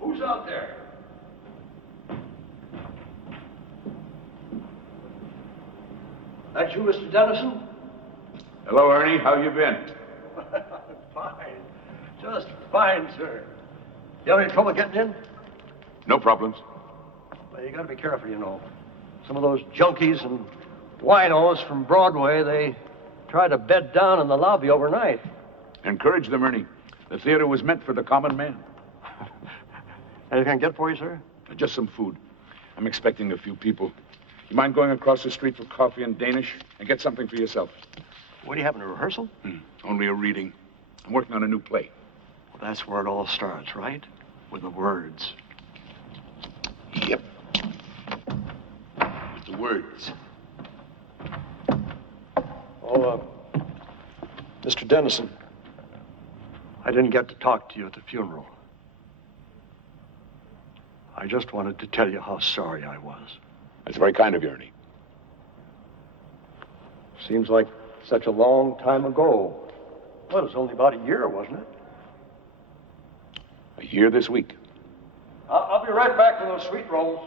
Who's out there? That you, Mr. Dennison? Hello, Ernie. How you been? Fine. Just fine, sir. You have any trouble getting in? No problems. Well, you gotta be careful, you know. Some of those junkies and winos from Broadway, they try to bed down in the lobby overnight. Encourage them, Ernie. The theater was meant for the common man. Anything I can get for you, sir? Just some food. I'm expecting a few people. You mind going across the street for coffee and Danish and get something for yourself? What do you have in a rehearsal? Only a reading. I'm working on a new play. Well, that's where it all starts, right? With the words. Yep. With the words. Oh, Mr. Dennison, I didn't get to talk to you at the funeral. I just wanted to tell you how sorry I was. That's very kind of you, Ernie. Seems like such a long time ago. Well, it was only about a year, wasn't it? A year this week. I'll be right back to those sweet rolls.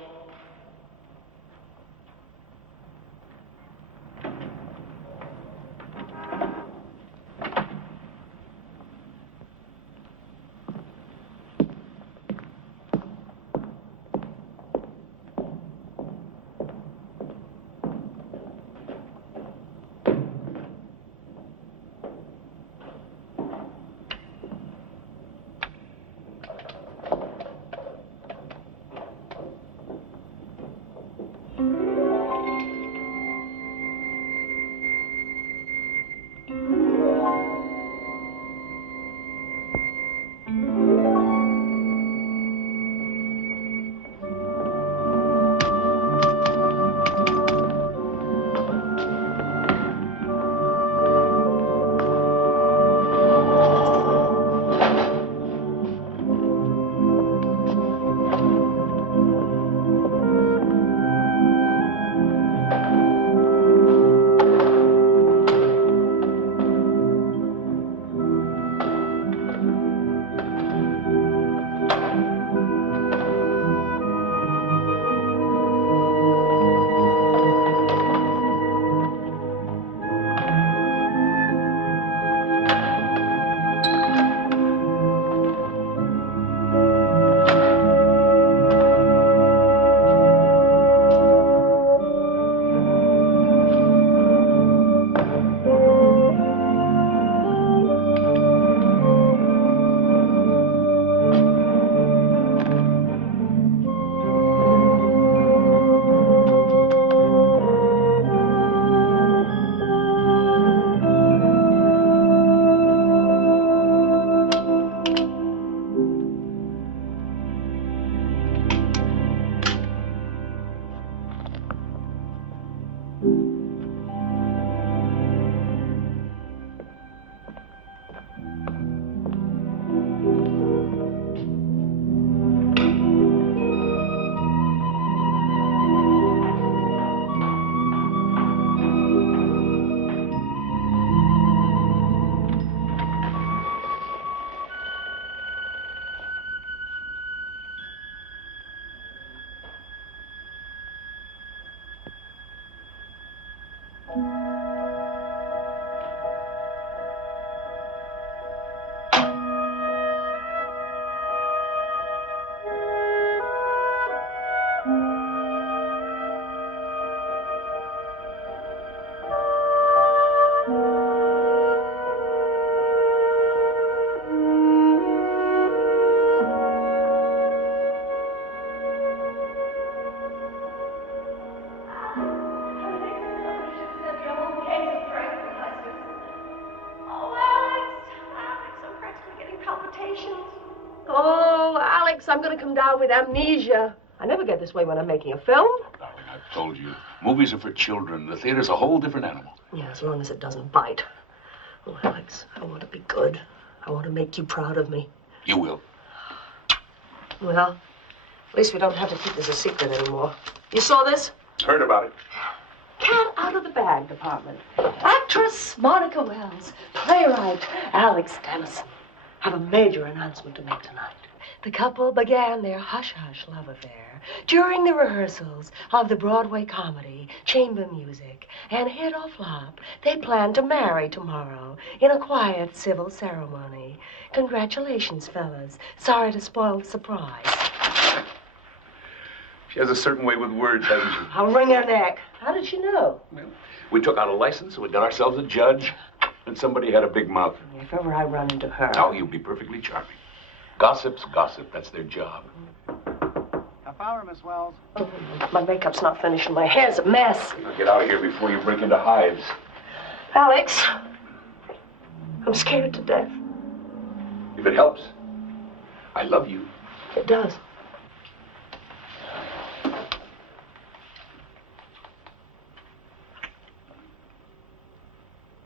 I'm going to come down with amnesia. I never get this way when I'm making a film. Darling, I've told you. Movies are for children. The theater's a whole different animal. Yeah, as long as it doesn't bite. Oh, Alex, I want to be good. I want to make you proud of me. You will. Well, at least we don't have to keep this a secret anymore. You saw this? Heard about it. Cat out of the bag department. Actress Monica Wells. Playwright Alex Dennison. have a major announcement to make tonight. The couple began their hush-hush love affair during the rehearsals of the Broadway comedy, Chamber Music, and hit or flop, they plan to marry tomorrow in a quiet civil ceremony. Congratulations, fellas. Sorry to spoil the surprise. She has a certain way with words, hasn't she? I'll wring her neck. How did she know? Well, we took out a license, we got ourselves a judge, and somebody had a big mouth. If ever I run into her... Oh, you'll be perfectly charming. Gossip's gossip. That's their job. Half hour, Miss Wells. Oh, my makeup's not finished and my hair's a mess. Now get out of here before you break into hives. Alex, I'm scared to death. If it helps, I love you. It does.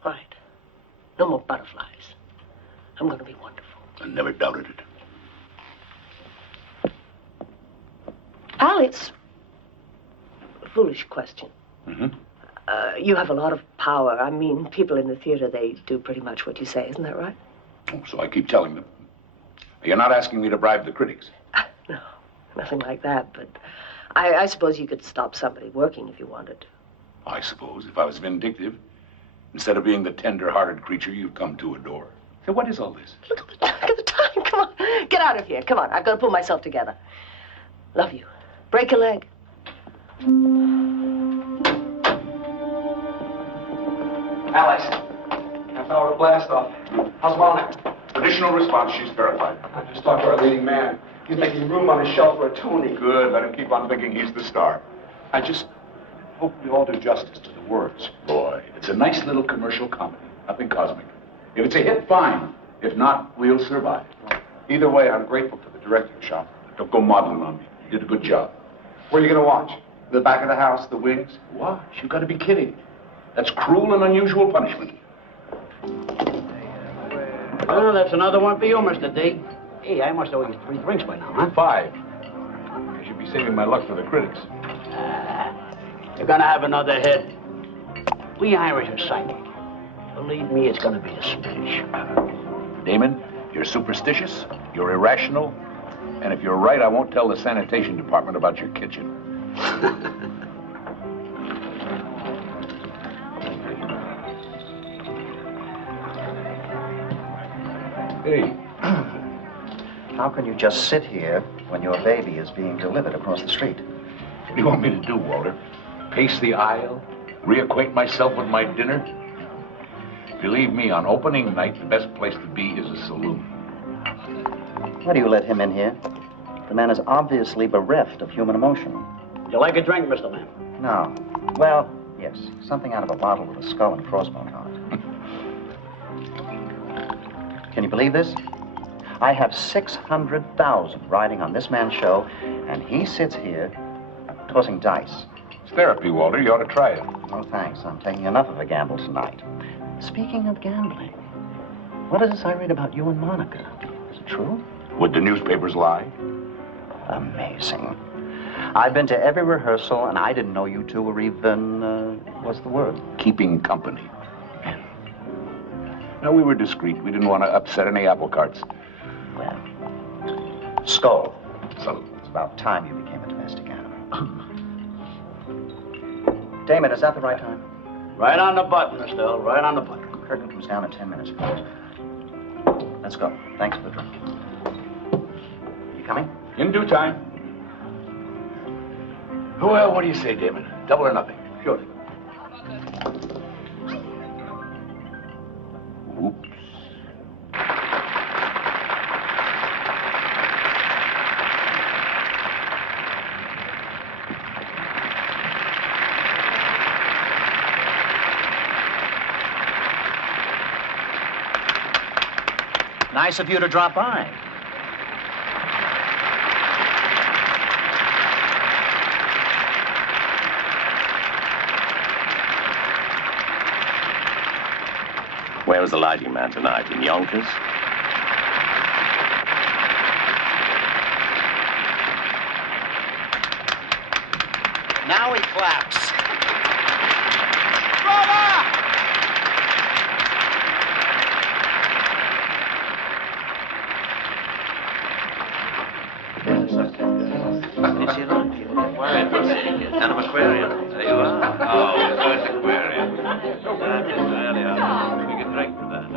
All right. No more butterflies. I'm going to be wonderful. I never doubted it. Alex, a foolish question. Mm-hmm. You have a lot of power. I mean, people in the theater, they do pretty much what you say. Isn't that right? Oh, so I keep telling them. You're not asking me to bribe the critics. No, nothing like that. But I suppose you could stop somebody working if you wanted to. I suppose, if I was vindictive, instead of being the tender-hearted creature you've come to adore. So what is all this? Look at the time. Come on. Get out of here. Come on. I've got to pull myself together. Love you. Break a leg. Alex, half hour blast off. How's Monica? Traditional response, she's verified. I just talked to our leading man. He's making room on his shelf for a Tony. Good, let him keep on thinking he's the star. I just hope we all do justice to the words. Boy, it's a nice little commercial comedy. Nothing cosmic. If it's a hit, fine. If not, we'll survive. Either way, I'm grateful to the directing shop. Don't go modeling on me. You did a good job. Where are you going to watch? The back of the house, the wings? What? You gotta be kidding. That's cruel and unusual punishment. Well, that's another one for you, Mr. D. Hey, I must owe you 3 drinks by now, huh? 5. I should be saving my luck for the critics. You're gonna have another hit. We Irish are psychic. Believe me, it's gonna be a smash. Damon, you're superstitious, you're irrational, and if you're right, I won't tell the sanitation department about your kitchen. Hey. How can you just sit here when your baby is being delivered across the street? What do you want me to do, Walter? Pace the aisle? Reacquaint myself with my dinner? Believe me, on opening night, the best place to be is a saloon. Why do you let him in here? The man is obviously bereft of human emotion. You like a drink, Mr. Man? No. Well, yes. Something out of a bottle with a skull and crossbones on it. Can you believe this? I have 600,000 riding on this man's show, and he sits here tossing dice. It's therapy, Walter. You ought to try it. No, thanks. I'm taking enough of a gamble tonight. Speaking of gambling, what is this I read about you and Monica? Is it true? Would the newspapers lie? Amazing. I've been to every rehearsal, and I didn't know you two were even, what's the word? Keeping company. No, we were discreet. We didn't want to upset any apple carts. Well, skull. Salute. It's about time you became a domestic animal. Damon, is that the right time? Right on the button, Mr. Earl. Right on the button. Curtain comes down in 10 minutes. Let's go. Thanks for the drink. You coming? In due time. Well, what do you say, Damon? Double or nothing? Sure. Oops. Nice of you to drop by. Where was the lighting man tonight? In Yonkers? Now he claps. didn't see a lot of people. Aquarium, you're seeing it. An aquarium. There you are. Oh, first aquarium. That is really hard. We could drink for that,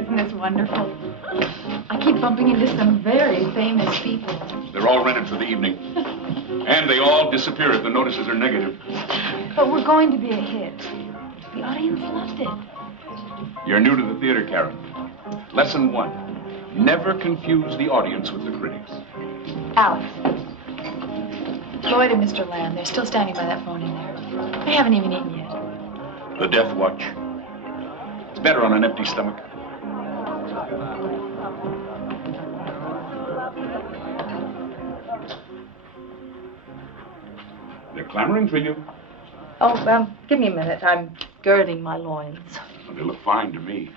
Isn't this wonderful? I keep bumping into some very famous people. They're all rented for the evening. And they all disappear if the notices are negative. But we're going to be a hit. The audience loved it. You're new to the theater, Karen. Lesson 1. Never confuse the audience with the critics. Alex. Lloyd and Mr. Lamb, they're still standing by that phone in there. They haven't even eaten yet. The Death Watch. It's better on an empty stomach. They're clamoring for you. Oh, give me a minute. I'm girding my loins. Well, they look fine to me.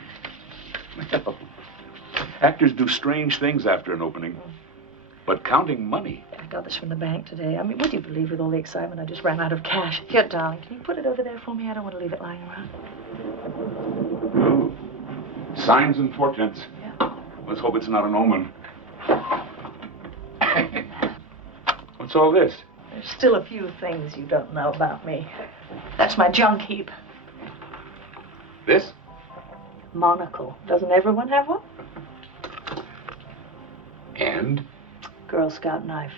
Actors do strange things after an opening. But counting money. I got this from the bank today. I mean, would you believe with all the excitement I just ran out of cash? Here, darling, can you put it over there for me? I don't want to leave it lying around. Oh. Signs and portents. Yeah. Let's hope it's not an omen. What's all this? There's still a few things you don't know about me. That's my junk heap. This? Monocle. Doesn't everyone have one? And? Girl Scout knife.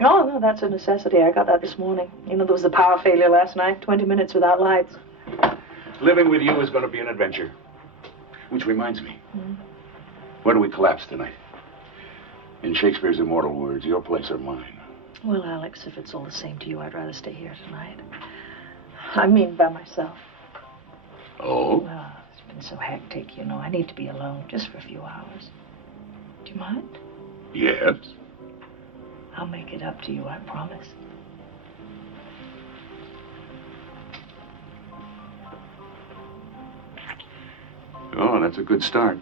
No, that's a necessity. I got that this morning. You know, there was a power failure last night. 20 minutes without lights. Living with you is going to be an adventure. Which reminds me. Where do we collapse tonight? In Shakespeare's immortal words, your place or mine. Well, Alex, if it's all the same to you, I'd rather stay here tonight. I mean, by myself. Oh? Well, it's been so hectic, you know. I need to be alone just for a few hours. Do you mind? Yes. I'll make it up to you, I promise. Oh, that's a good start.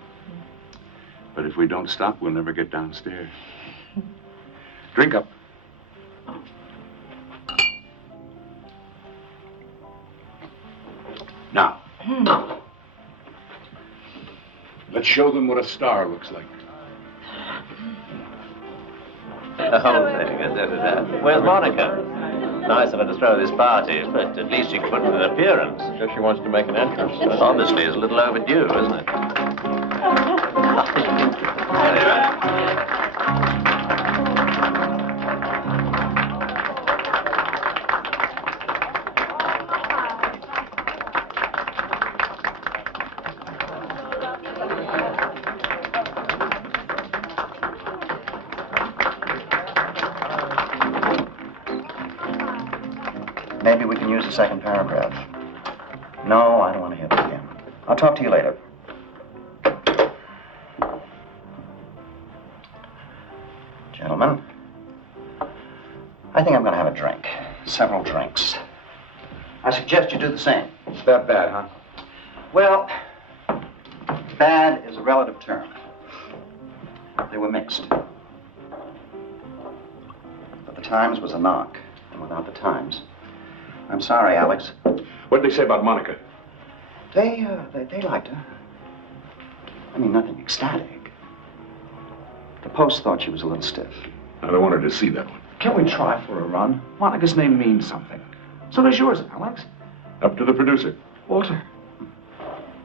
But if we don't stop, we'll never get downstairs. Drink up. Now, let's show them what a star looks like. Oh, where's Monica? Nice of her to throw this party, but at least she can put in an appearance. Guess she wants to make an entrance. Honestly, it's a little overdue, isn't it? Maybe we can use the second paragraph. No, I don't want to hear that again. I'll talk to you later. Gentlemen, I think I'm going to have a drink. Several drinks. I suggest you do the same. It's that bad, huh? Well, bad is a relative term. They were mixed. But the Times was a knock, and without the Times... I'm sorry, Alex. What did they say about Monica? They liked her. I mean, nothing ecstatic. The Post thought she was a little stiff. I don't want her to see that one. Can we try for a run? Monica's name means something. So does yours, Alex. Up to the producer. Walter.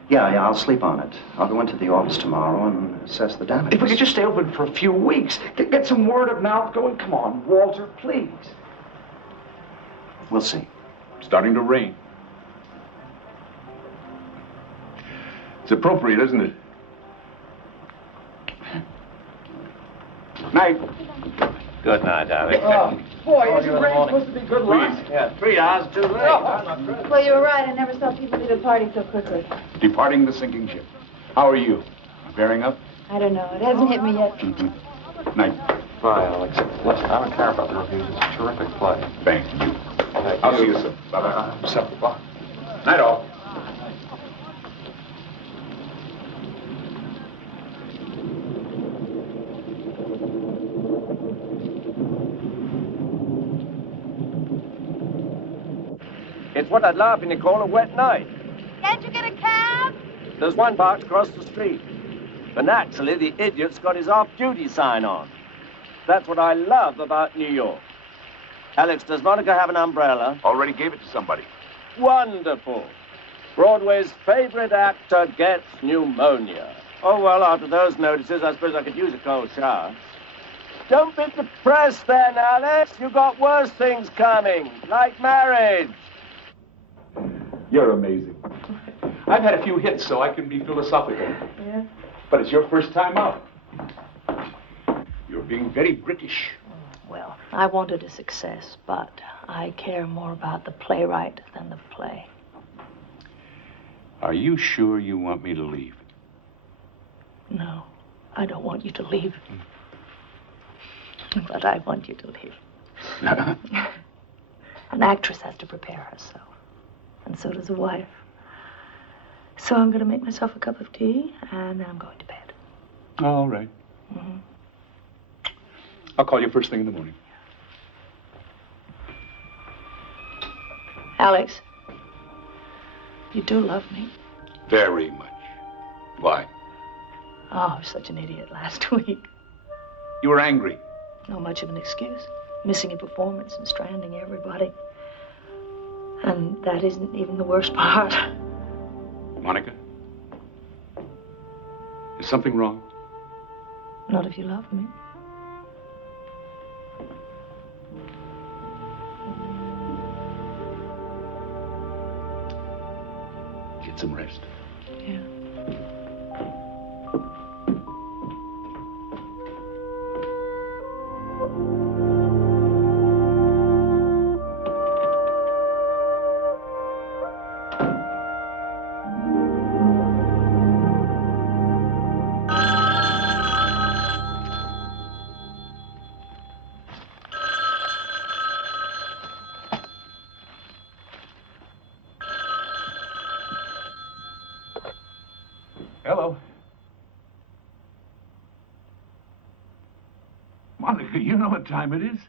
Yeah, I'll sleep on it. I'll go into the office tomorrow and assess the damage. If we could just stay open for a few weeks, get some word of mouth going. Come on, Walter, please. We'll see. Starting to rain. It's appropriate, isn't it? Night. Good night, Alex. Oh, boy, isn't rain supposed to be good luck? Yeah, 3 hours too late. Well, you were right. I never saw people leave a party so quickly. Departing the sinking ship. How are you? Bearing up? I don't know. It hasn't hit me yet. Night. Bye, Alex. Listen, I don't care about the reviews. It's a terrific play. Thank you. I'll see you soon. Bye-bye. 7 o'clock. Night all. It's what I'd laughingly call a wet night. Can't you get a cab? There's one parked across the street. But naturally, the idiot's got his off-duty sign on. That's what I love about New York. Alex, does Monica have an umbrella? Already gave it to somebody. Wonderful. Broadway's favorite actor gets pneumonia. Oh, well, after those notices, I suppose I could use a cold shower. Don't be depressed then, Alex. You've got worse things coming, like marriage. You're amazing. I've had a few hits, so I can be philosophical. Yeah? But it's your first time out. You're being very British. Well, I wanted a success, but I care more about the playwright than the play. Are you sure you want me to leave? No, I don't want you to leave. But I want you to leave. An actress has to prepare herself, and so does a wife. So I'm going to make myself a cup of tea, and then I'm going to bed. All right. Mm-hmm. I'll call you first thing in the morning. Alex, you do love me. Very much. Why? Oh, I was such an idiot last week. You were angry. Not much of an excuse. Missing a performance and stranding everybody. And that isn't even the worst part. Monica? Is something wrong? Not if you love me. Get some rest. Yeah. Hello. Monica, you know what time it is.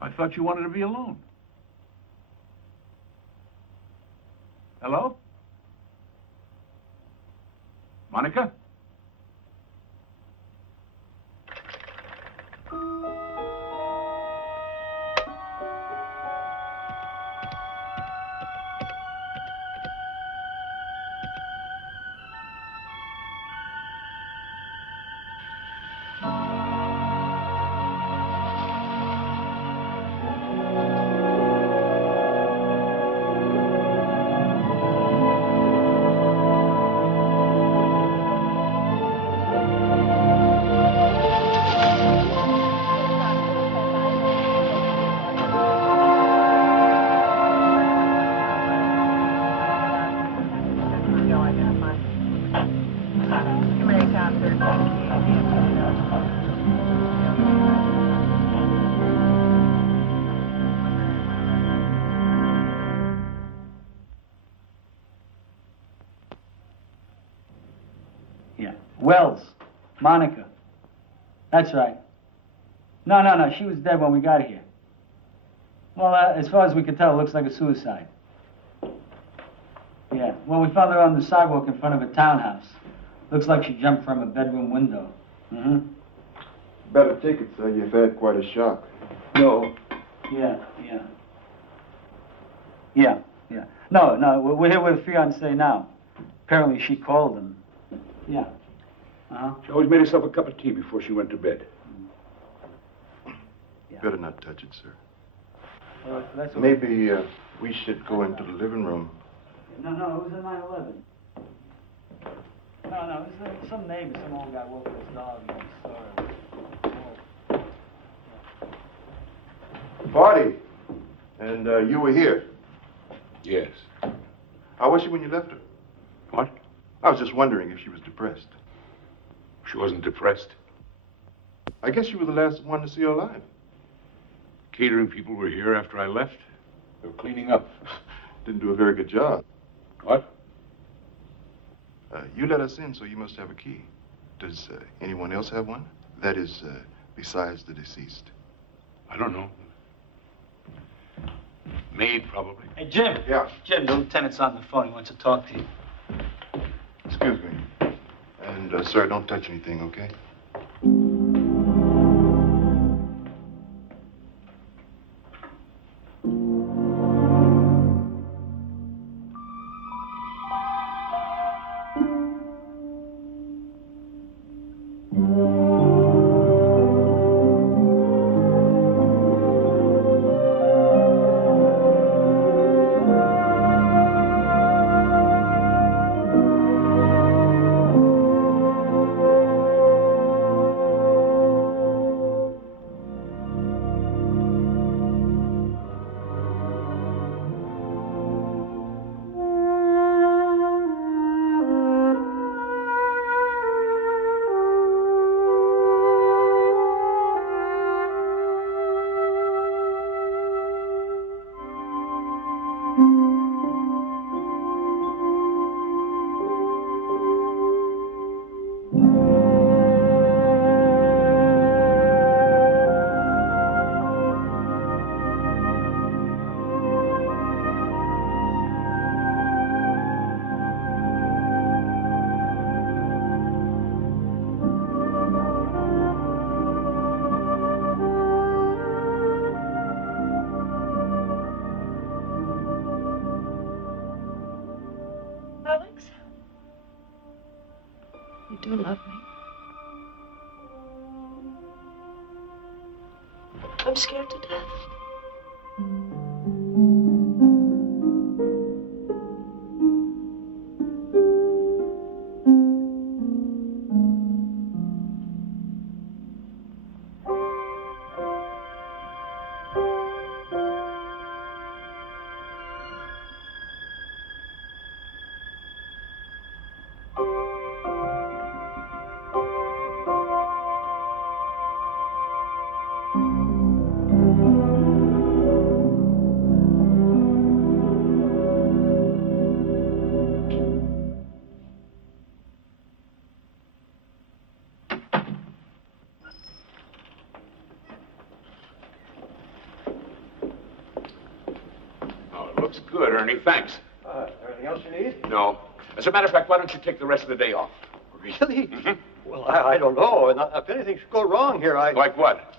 I thought you wanted to be alone. Hello? Monica? Wells. Monica. That's right. No. She was dead when we got here. Well, as far as we can tell, it looks like a suicide. Yeah. Well, we found her on the sidewalk in front of a townhouse. Looks like she jumped from a bedroom window. Mm-hmm. Better take it, sir. You've had quite a shock. No. Yeah. No, we're here with a fiancée now. Apparently she called him. Yeah. Uh-huh. She always made herself a cup of tea before she went to bed. Yeah. Better not touch it, sir. All right, that's what Maybe we should go into the living room. No, it was a 9/11. No, it was some neighbor, some old guy walking his dog and he saw her. Party. And you were here. Yes. How was she when you left her? What? I was just wondering if she was depressed. She wasn't depressed. I guess you were the last one to see her alive. Catering people were here after I left. They were cleaning up. Didn't do a very good job. What? You let us in, so you must have a key. Does anyone else have one? That is, besides the deceased. I don't know. Maid, probably. Hey, Jim. Yeah. Jim, the lieutenant's on the phone. He wants to talk to you. Excuse me. And, sir, don't touch anything, okay? You do love me. I'm scared to death. Looks good, Ernie. Thanks. Anything else you need? No. As a matter of fact, why don't you take the rest of the day off? Really? Well, I don't know. And if anything should go wrong here, Like what?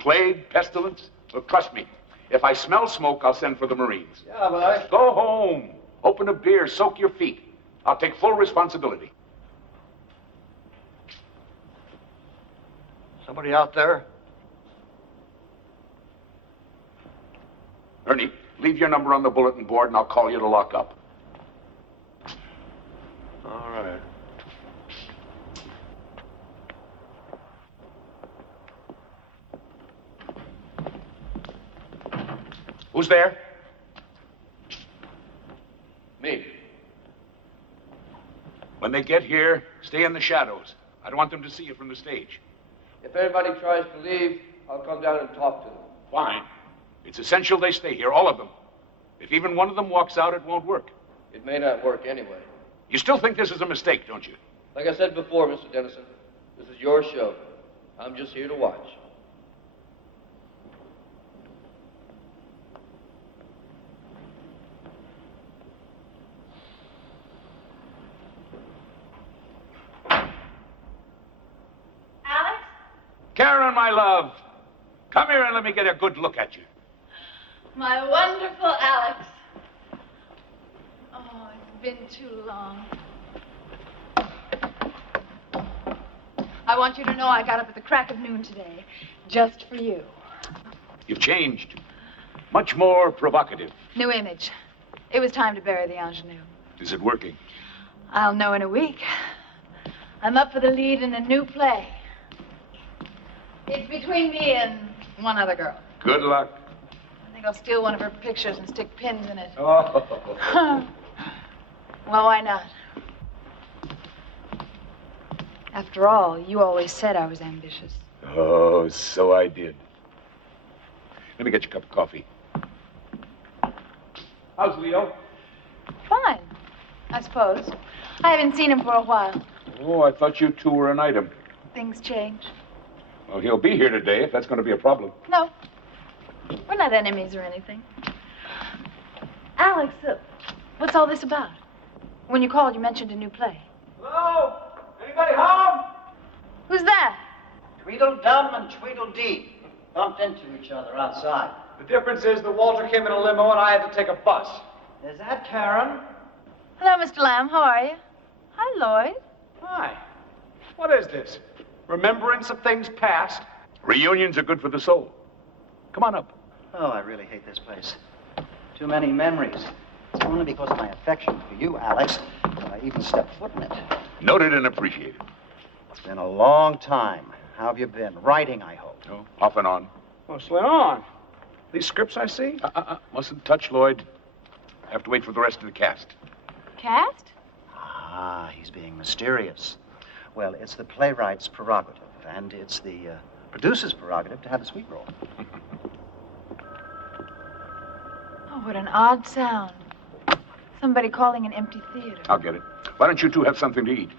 Plague? Pestilence? Well, trust me. If I smell smoke, I'll send for the Marines. Yeah, but Go home. Open a beer. Soak your feet. I'll take full responsibility. Somebody out there? Ernie, leave your number on the bulletin board and I'll call you to lock up. All right. Who's there? Me. When they get here, stay in the shadows. I don't want them to see you from the stage. If anybody tries to leave, I'll come down and talk to them. Fine. It's essential they stay here, all of them. If even one of them walks out, it won't work. It may not work anyway. You still think this is a mistake, don't you? Like I said before, Mr. Dennison, this is your show. I'm just here to watch. Alex? Karen, my love, come here and let me get a good look at you. My wonderful Alex. Oh, it's been too long. I want you to know I got up at the crack of noon today, just for you. You've changed. Much more provocative. New image. It was time to bury the ingenue. Is it working? I'll know in a week. I'm up for the lead in a new play. It's between me and one other girl. Good luck. I think I'll steal one of her pictures and stick pins in it. Oh. Well, why not? After all, you always said I was ambitious. Oh, so I did. Let me get you a cup of coffee. How's Leo? Fine, I suppose. I haven't seen him for a while. Oh, I thought you two were an item. Things change. Well, he'll be here today if that's going to be a problem. No, we're not enemies or anything. Alex, what's all this about? When you called, you mentioned a new play. Hello? Anybody home? Who's that? Tweedledum and Tweedledee bumped into each other outside. The difference is that Walter came in a limo and I had to take a bus. Is that Karen? Hello, Mr. Lamb. How are you? Hi, Lloyd. Hi. What is this? Remembrance of things past? Reunions are good for the soul. Come on up. Oh, I really hate this place. Too many memories. It's only because of my affection for you, Alex, that I even stepped foot in it. Noted and appreciated. It's been a long time. How have you been? Writing, I hope. Oh, off and on. What's going on? These scripts I see? Mustn't touch, Lloyd. Have to wait for the rest of the cast. Cast? Ah, he's being mysterious. Well, it's the playwright's prerogative, and it's the producer's prerogative to have the sweet roll. Oh, what an odd sound. Somebody calling an empty theater. I'll get it. Why don't you two have something to eat?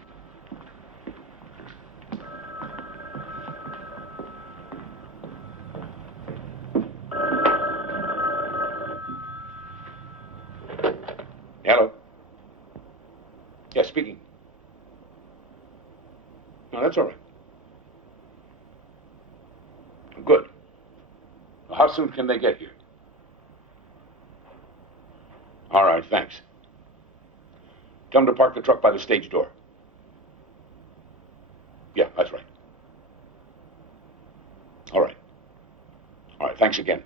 Hello? Yes, speaking. No, that's all right. Good. Well, how soon can they get here? All right, thanks. Tell them to park the truck by the stage door. Yeah, that's right. All right. All right, thanks again.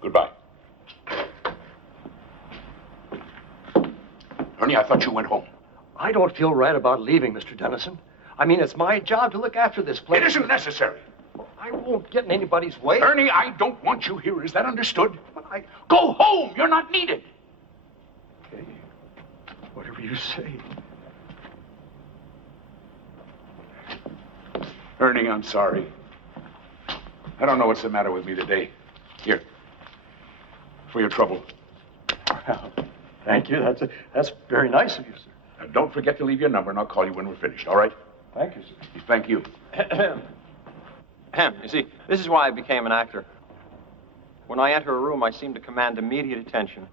Goodbye. Ernie, I thought you went home. I don't feel right about leaving, Mr. Dennison. I mean, it's my job to look after this place. It isn't necessary. I won't get in anybody's way. Ernie, I don't want you here. Is that understood? But go home. You're not needed. Okay. Whatever you say. Ernie, I'm sorry. I don't know what's the matter with me today. Here. For your trouble. Well, thank you. That's very nice of you, sir. Now, don't forget to leave your number, and I'll call you when we're finished, all right? Thank you, sir. Thank you. You see, this is why I became an actor. When I enter a room, I seem to command immediate attention.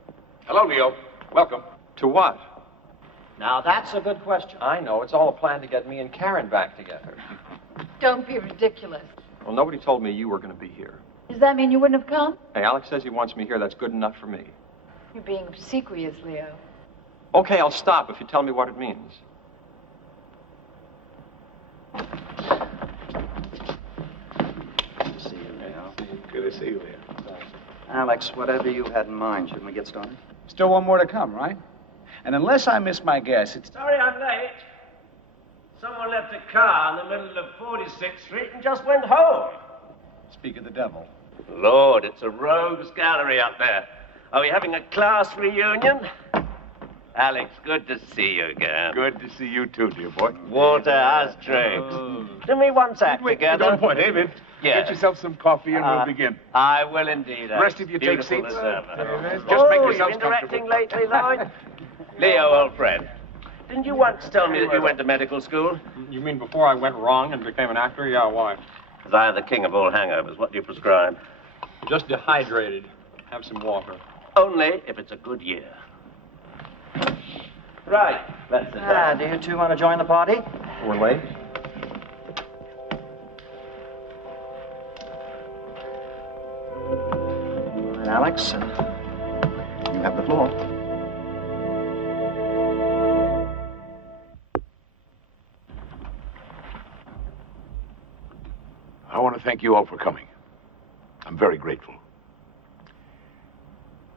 Hello, Leo. Welcome. To what? Now, that's a good question. I know. It's all a plan to get me and Karen back together. Don't be ridiculous. Well, nobody told me you were going to be here. Does that mean you wouldn't have come? Hey, Alex says he wants me here. That's good enough for me. You're being obsequious, Leo. Okay, I'll stop if you tell me what it means. Good to see you, Leo. Good to see you, Leo. Alex, whatever you had in mind, shouldn't we get started? Still one more to come, right? And unless I miss my guess, it's... Sorry I'm late. Someone left a car in the middle of 46th Street and just went home. Speak of the devil. Lord, it's a rogues gallery up there. Are we having a class reunion? Alex, good to see you again. Good to see you too, dear boy. Walter, how's drinks? Do me one act together. Don't point, David. Yes. Get yourself some coffee and we'll begin. I will indeed. The rest of you take Beautiful seats. Just make you yourselves been directing comfortable. lately, Lloyd? Leo, old friend. Didn't you once tell me that you went to medical school? You mean before I went wrong and became an actor? Yeah, why? Because I am the king of all hangovers. What do you prescribe? Just dehydrated. Have some water. Only if it's a good year. Right. Let's sit down. Do you two want to join the party? We're late. All right, Alex, you have the floor. I want to thank you all for coming. I'm very grateful.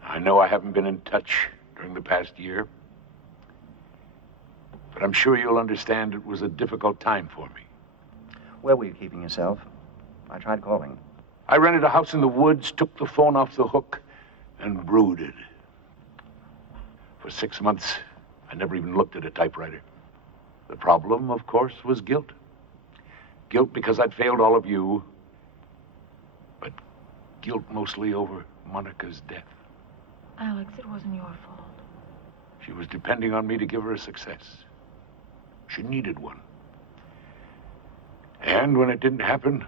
I know I haven't been in touch during the past year, but I'm sure you'll understand it was a difficult time for me. Where were you keeping yourself? I tried calling. I rented a house in the woods, took the phone off the hook, and brooded. For 6 months, I never even looked at a typewriter. The problem, of course, was guilt. Guilt because I'd failed all of you, but guilt mostly over Monica's death. Alex, it wasn't your fault. She was depending on me to give her a success. She needed one. And when it didn't happen,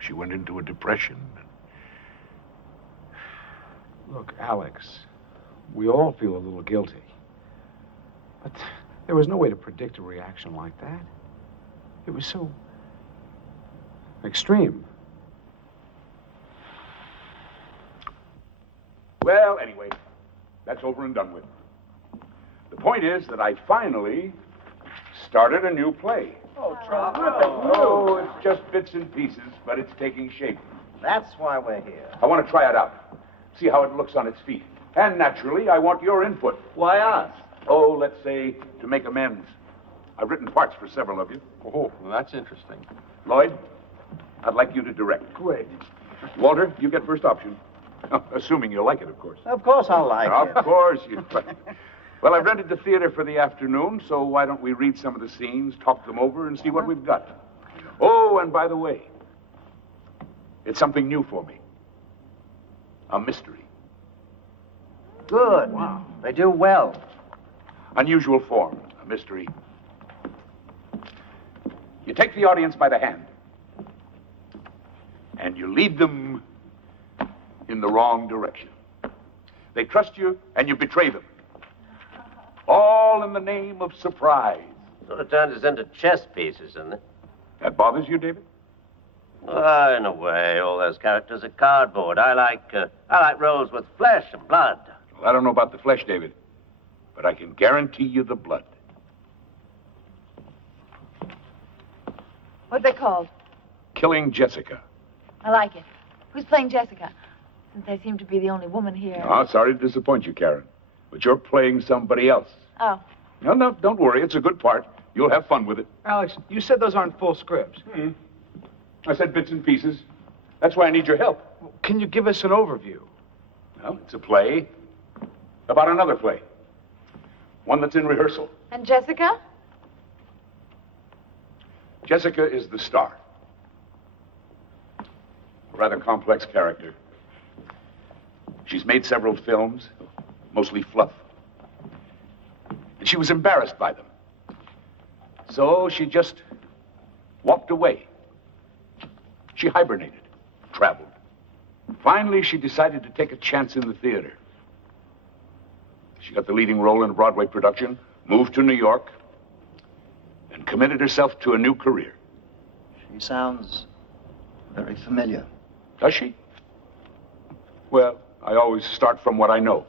she went into a depression. Look, Alex, we all feel a little guilty. But there was no way to predict a reaction like that. It was so extreme. Well, anyway, that's over and done with. The point is that I finally started a new play. Oh, Trump. Oh, it's just bits and pieces, but it's taking shape. That's why we're here. I want to try it out, see how it looks on its feet. And naturally, I want your input. Why us? Oh, let's say to make amends. I've written parts for several of you. Oh, well, that's interesting. Lloyd, I'd like you to direct. Great. Walter, you get first option. Assuming you'll like it, of course. Of course I'll like it. Of course you like it. Well, I've rented the theater for the afternoon, so why don't we read some of the scenes, talk them over, and see what we've got. Oh, and by the way, it's something new for me. A mystery. Good. Wow. They do well. Unusual form, a mystery. You take the audience by the hand, and you lead them in the wrong direction. They trust you, and you betray them. All in the name of surprise. Sort of turns us into chess pieces, doesn't it? That bothers you, David? In a way, all those characters are cardboard. I like roles with flesh and blood. Well, I don't know about the flesh, David, but I can guarantee you the blood. What's it called? Killing Jessica. I like it. Who's playing Jessica? Since I seem to be the only woman here. Oh, sorry to disappoint you, Karen, but you're playing somebody else. Oh. No, don't worry. It's a good part. You'll have fun with it. Alex, you said those aren't full scripts. I said bits and pieces. That's why I need your help. Can you give us an overview? Well, it's a play about another play. One that's in rehearsal. And Jessica? Jessica is the star. A rather complex character. She's made several films, mostly fluff. And she was embarrassed by them. So she just walked away. She hibernated, traveled. Finally, she decided to take a chance in the theater. She got the leading role in a Broadway production, moved to New York, and committed herself to a new career. She sounds very familiar. Does she? Well, I always start from what I know.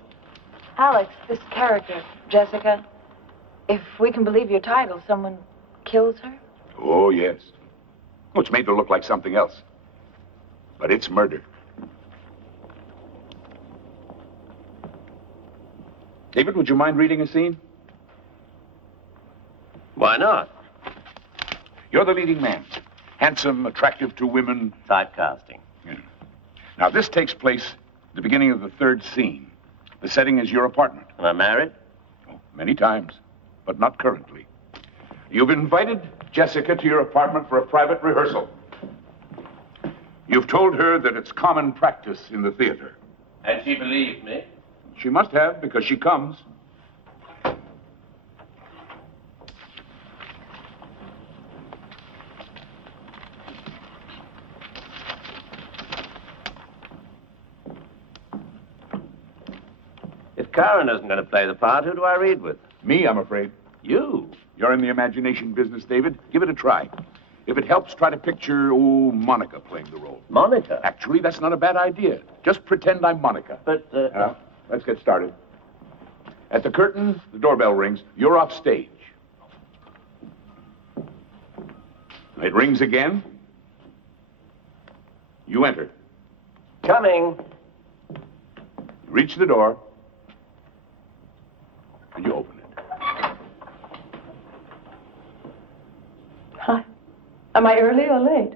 Alex, this character, Jessica, if we can believe your title, someone kills her? Oh, yes. Well, it's made to look like something else. But it's murder. David, would you mind reading a scene? Why not? You're the leading man. Handsome, attractive to women. Typecasting. Yeah. Now, this takes place at the beginning of the third scene. The setting is your apartment. Am I married? Oh, many times, but not currently. You've invited Jessica to your apartment for a private rehearsal. You've told her that it's common practice in the theater. And she believed me? She must have, because she comes. If Karen isn't going to play the part, who do I read with? Me, I'm afraid. You? You're in the imagination business, David. Give it a try. If it helps, try to picture, Monica playing the role. Monica? Actually, that's not a bad idea. Just pretend I'm Monica. But, Now, let's get started. At the curtain, the doorbell rings. You're off stage. It rings again. You enter. Coming. You reach the door, and you open it. Hi. Am I early or late?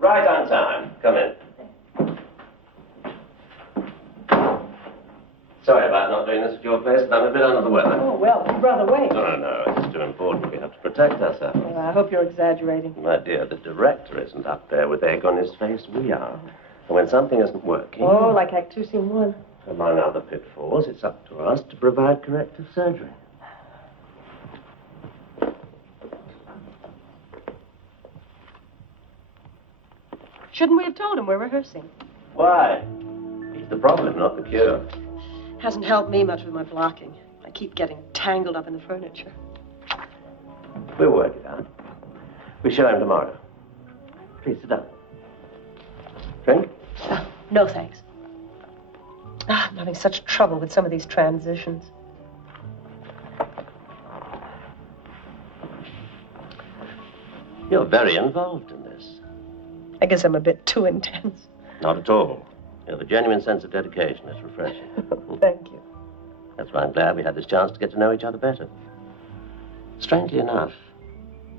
Right on time. Come in. Sorry about not doing this at your place, but I'm a bit under the weather. Oh, well, you'd rather wait. No, it's too important. We have to protect ourselves. Well, I hope you're exaggerating. My dear, the director isn't up there with egg on his face. We are. And when something isn't working... Oh, like Act 2, Scene 1. Among other pitfalls, it's up to us to provide corrective surgery. Shouldn't we have told him we're rehearsing? Why? He the problem, not the cure. Hasn't helped me much with my blocking. I keep getting tangled up in the furniture. We'll work it out. We show him tomorrow. Please sit down. Drink? No, thanks. I'm having such trouble with some of these transitions. You're very involved in this. I guess I'm a bit too intense. Not at all. You have a genuine sense of dedication. It's refreshing. Thank you. That's why I'm glad we had this chance to get to know each other better. Strangely enough,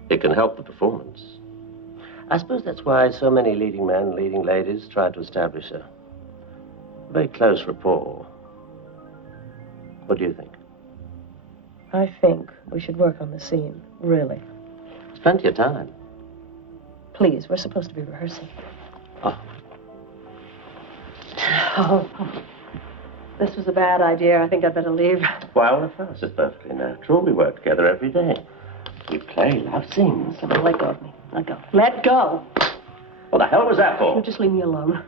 it can help the performance. I suppose that's why so many leading men, leading ladies try to establish a very close rapport. What do you think? I think we should work on the scene, really. There's plenty of time. Please, we're supposed to be rehearsing. Oh. Oh, this was a bad idea. I think I'd better leave. Why, all of us is perfectly natural. We work together every day. We play love scenes. Oh, let go of me. Let go. Let go. What the hell was that for? You just leave me alone.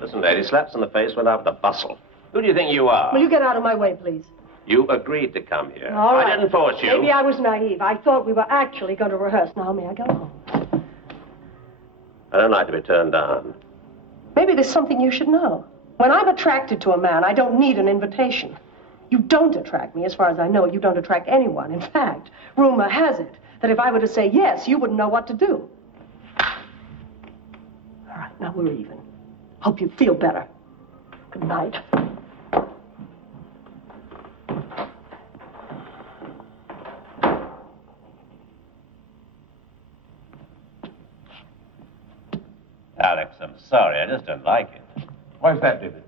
Listen, lady, slaps in the face without the bustle. Who do you think you are? Will you get out of my way, please? You agreed to come here. All right. I didn't force you. Maybe I was naive. I thought we were actually going to rehearse. Now, may I go home? I don't like to be turned down. Maybe there's something you should know. When I'm attracted to a man, I don't need an invitation. You don't attract me. As far as I know, you don't attract anyone. In fact, rumor has it that if I were to say yes, you wouldn't know what to do. All right, now we're even. Hope you feel better. Good night. Alex, I'm sorry. I just don't like it. Why is that, David?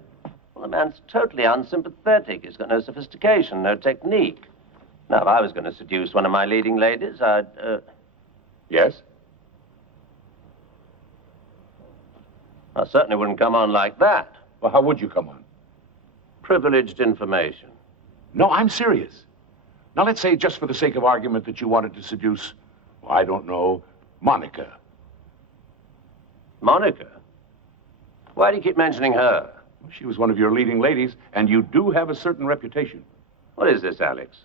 Well, the man's totally unsympathetic. He's got no sophistication, no technique. Now, if I was going to seduce one of my leading ladies, I'd, Yes? I certainly wouldn't come on like that. Well, how would you come on? Privileged information. No, I'm serious. Now, let's say, just for the sake of argument, that you wanted to seduce, well, I don't know, Monica. Monica? Why do you keep mentioning her? Well, she was one of your leading ladies, and you do have a certain reputation. What is this, Alex?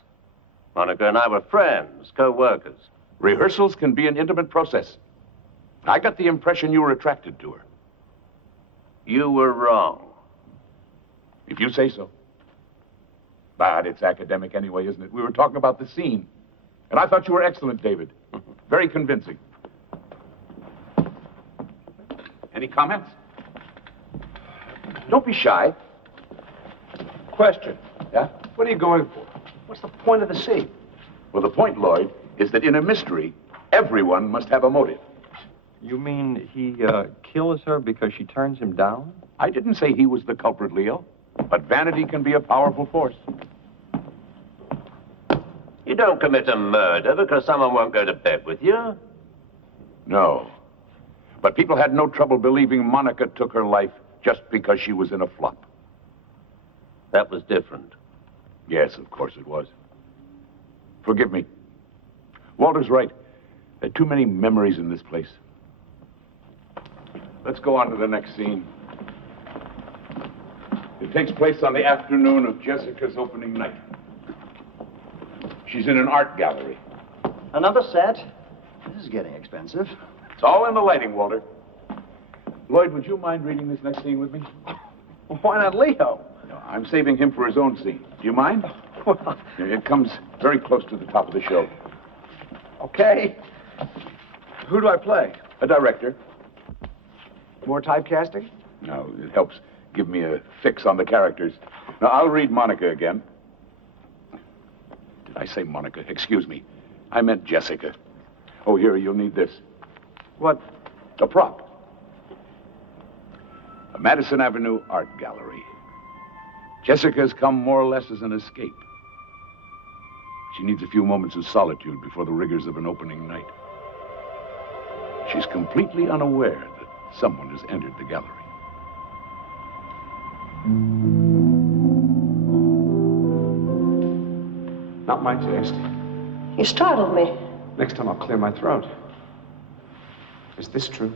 Monica and I were friends, co-workers. Rehearsals can be an intimate process. I got the impression you were attracted to her. You were wrong. If you say so. But it's academic anyway, isn't it? We were talking about the scene. And I thought you were excellent, David. Very convincing. Any comments? Don't be shy. Question. Yeah? What are you going for? What's the point of the scene? Well, the point, Lloyd, is that in a mystery, everyone must have a motive. You mean he kills her because she turns him down? I didn't say he was the culprit, Leo. But vanity can be a powerful force. You don't commit a murder because someone won't go to bed with you. No. But people had no trouble believing Monica took her life just because she was in a flop. That was different. Yes, of course it was. Forgive me. Walter's right. There are too many memories in this place. Let's go on to the next scene. It takes place on the afternoon of Jessica's opening night. She's in an art gallery. Another set? This is getting expensive. It's all in the lighting, Walter. Lloyd, would you mind reading this next scene with me? Well, why not Leo? No, I'm saving him for his own scene. Do you mind? Well, It comes very close to the top of the show. okay. Who do I play? A director. More typecasting? No, it helps give me a fix on the characters. Now, I'll read Monica again. Did I say Monica? Excuse me. I meant Jessica. Oh, here, you'll need this. What? A prop. A Madison Avenue art gallery. Jessica's come more or less as an escape. She needs a few moments of solitude before the rigors of an opening night. She's completely unaware that someone has entered the gallery. Not my taste. You startled me. Next time I'll clear my throat. Is this true?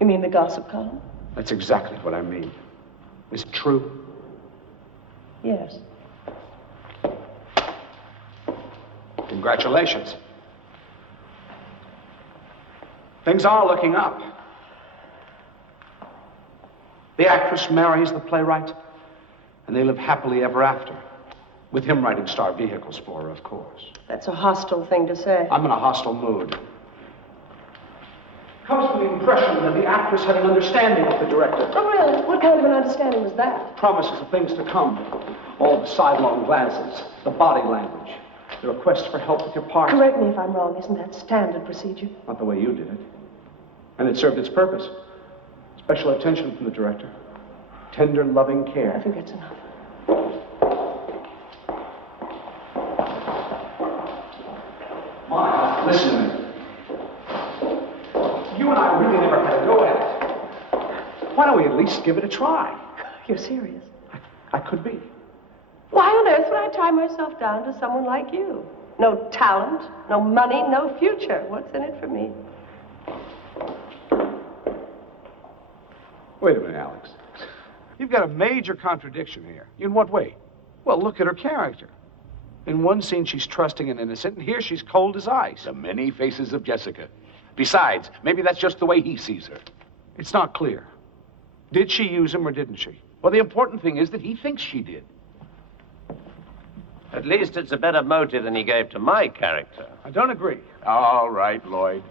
You mean the gossip column? That's exactly what I mean. Is it true? Yes. Congratulations. Things are looking up. The actress marries the playwright, and they live happily ever after. With him writing star vehicles for her, of course. That's a hostile thing to say. I'm in a hostile mood. Comes from the impression that the actress had an understanding with the director. Oh, really? What kind of an understanding was that? Promises of things to come. All the sidelong glances, the body language, the request for help with your part. Correct me if I'm wrong. Isn't that standard procedure? Not the way you did it. And it served its purpose. Special attention from the director. Tender, loving care. I think that's enough. Monica, listen to me. You and I really never had a go at it. Why don't we at least give it a try? You're serious? I could be. Why on earth would I tie myself down to someone like you? No talent, no money, no future. What's in it for me? Wait a minute, Alex. You've got a major contradiction here. In what way? Well, look at her character. In one scene, she's trusting and innocent, and here she's cold as ice. The many faces of Jessica. Besides, maybe that's just the way he sees her. It's not clear. Did she use him or didn't she? Well, the important thing is that he thinks she did. At least it's a better motive than he gave to my character. I don't agree. All right, Lloyd.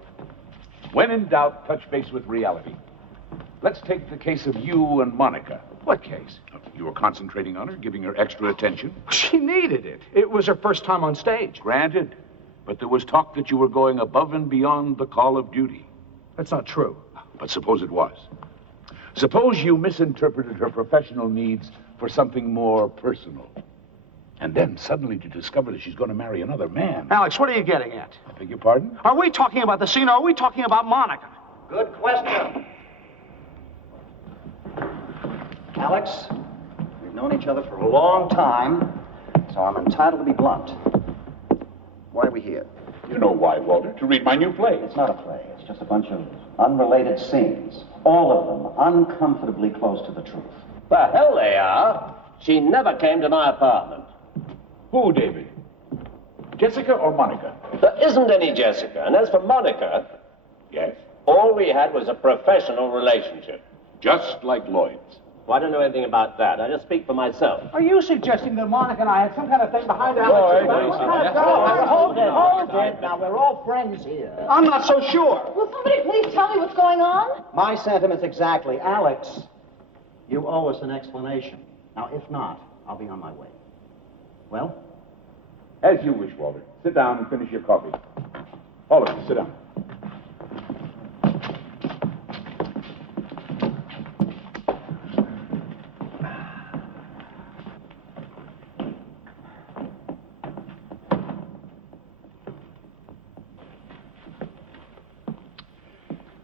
When in doubt, touch base with reality. Let's take the case of you and Monica. What case? You were concentrating on her, giving her extra attention. She needed it. It was her first time on stage. Granted. But there was talk that you were going above and beyond the call of duty. That's not true. But suppose it was. Suppose you misinterpreted her professional needs for something more personal. And then suddenly to discover that she's going to marry another man. Alex, what are you getting at? I beg your pardon? Are we talking about the scene or are we talking about Monica? Good question. Alex, we've known each other for a long time, so I'm entitled to be blunt. Why are we here? You know why, Walter. To read my new play. It's not a play. It's just a bunch of unrelated scenes. All of them uncomfortably close to the truth. The hell they are. She never came to my apartment. Who, David? Jessica or Monica? There isn't any Jessica. And as for Monica... Yes? All we had was a professional relationship. Just like Lloyd's. Well, I don't know anything about that. I just speak for myself. Are you suggesting that Monica and I had some kind of thing behind our Lloyd, Hold it. Now, we're all friends here. I'm not so sure. Will somebody please tell me what's going on? My sentiments exactly. Alex, you owe us an explanation. Now, if not, I'll be on my way. Well? As you wish, Walter. Sit down and finish your coffee. All of you, sit down.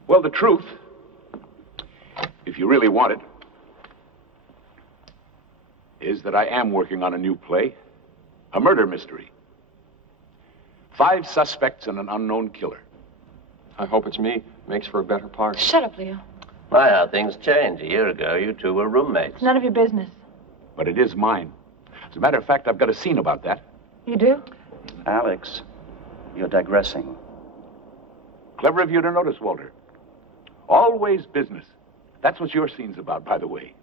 Well, the truth, if you really want it, is that I am working on a new play, a murder mystery. 5 suspects and an unknown killer. I hope it's me. Makes for a better part. Shut up, Leo. Why, how things changed. A year ago, you two were roommates. It's none of your business. But it is mine. As a matter of fact, I've got a scene about that. You do? Alex, you're digressing. Clever of you to notice, Walter. Always business. That's what your scene's about, by the way.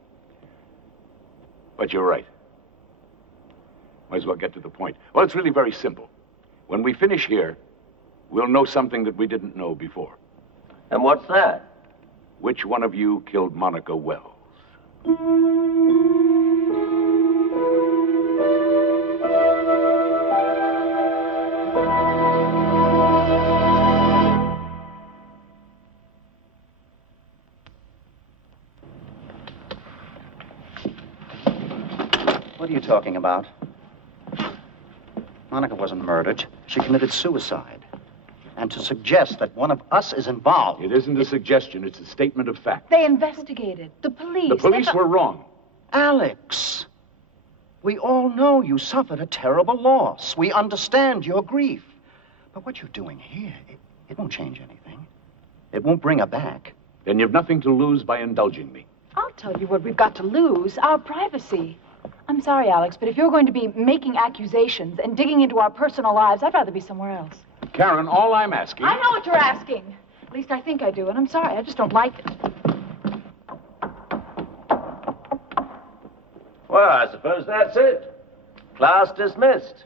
But you're right. Might as well get to the point. Well, it's really very simple. When we finish here, we'll know something that we didn't know before. And what's that? Which one of you killed Monica Wells? What are you talking about? Monica wasn't murdered. She committed suicide. And to suggest that one of us is involved... It isn't a suggestion, it's a statement of fact. They investigated. The police. The police were wrong. Alex, we all know you suffered a terrible loss. We understand your grief. But what you're doing here, it won't change anything. It won't bring her back. Then you've nothing to lose by indulging me. I'll tell you what we've got to lose, our privacy. I'm sorry, Alex, but if you're going to be making accusations and digging into our personal lives, I'd rather be somewhere else. Karen, all I'm asking... I know what you're asking. At least I think I do, and I'm sorry, I just don't like it. Well, I suppose that's it. Class dismissed.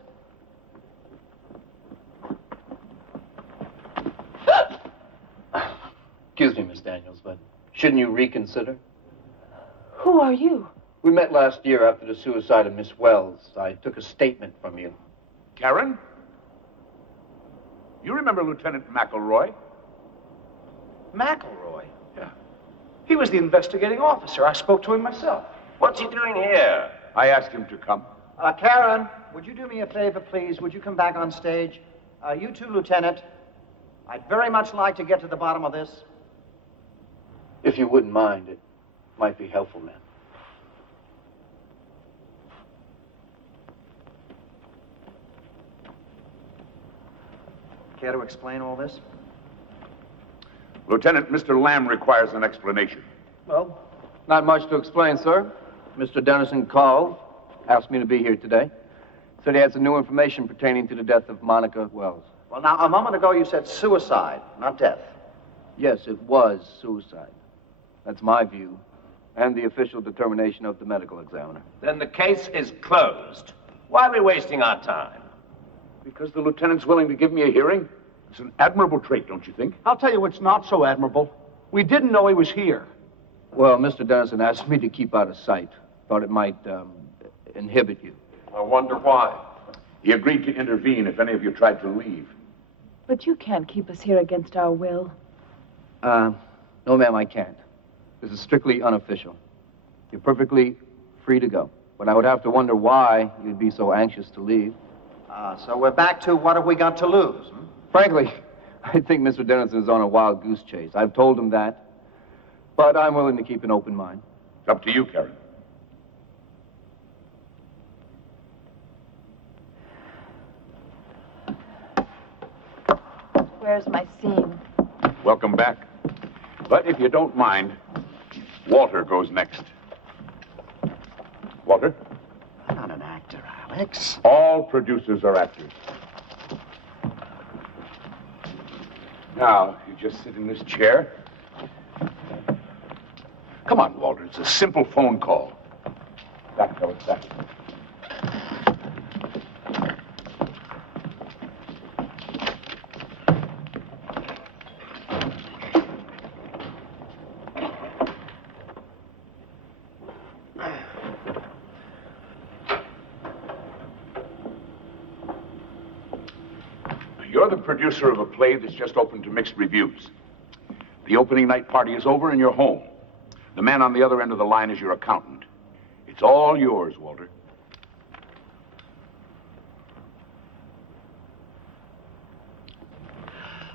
Excuse me, Miss Daniels, but shouldn't you reconsider? Who are you? We met last year after the suicide of Miss Wells. I took a statement from you. Karen? You remember Lieutenant McElroy? McElroy? Yeah. He was the investigating officer. I spoke to him myself. What's he doing here? I asked him to come. Karen, would you do me a favor, please? Would you come back on stage? You too, Lieutenant. I'd very much like to get to the bottom of this. If you wouldn't mind, it might be helpful, ma'am. Care to explain all this? Lieutenant, Mr. Lamb requires an explanation. Well, not much to explain, sir. Mr. Dennison called, asked me to be here today. Said he had some new information pertaining to the death of Monica Wells. Well, now, a moment ago you said suicide, not death. Yes, it was suicide. That's my view, and the official determination of the medical examiner. Then the case is closed. Why are we wasting our time? Because the lieutenant's willing to give me a hearing? It's an admirable trait, don't you think? I'll tell you what's not so admirable. We didn't know he was here. Well, Mr. Dennison asked me to keep out of sight. Thought it might inhibit you. I wonder why. He agreed to intervene if any of you tried to leave. But you can't keep us here against our will. No, ma'am, I can't. This is strictly unofficial. You're perfectly free to go. But I would have to wonder why you'd be so anxious to leave. So we're back to what have we got to lose? Frankly, I think Mr. Dennison is on a wild goose chase. I've told him that. But I'm willing to keep an open mind. It's up to you, Karen. Where's my scene? Welcome back. But if you don't mind, Walter goes next. Walter? I'm not an actor, Alex. All producers are actors. Now, you just sit in this chair. Come on, Walter. It's a simple phone call. Back, fellas, back. You're the producer of a play that's just opened to mixed reviews. The opening night party is over and you're home. The man on the other end of the line is your accountant. It's all yours, Walter.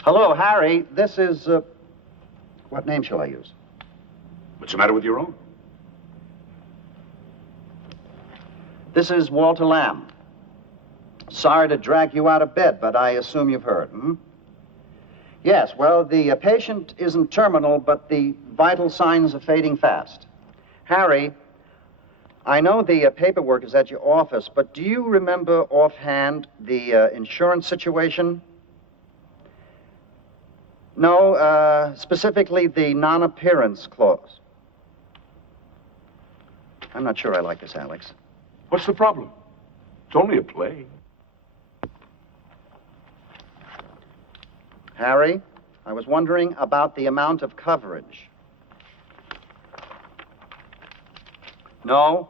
Hello, Harry. This is, what name shall I use? What's the matter with your own? This is Walter Lamb. Sorry to drag you out of bed, but I assume you've heard, Yes, well, the patient isn't terminal, but the vital signs are fading fast. Harry, I know the paperwork is at your office, but do you remember offhand the insurance situation? No, specifically the non-appearance clause. I'm not sure I like this, Alex. What's the problem? It's only a play. Harry, I was wondering about the amount of coverage. No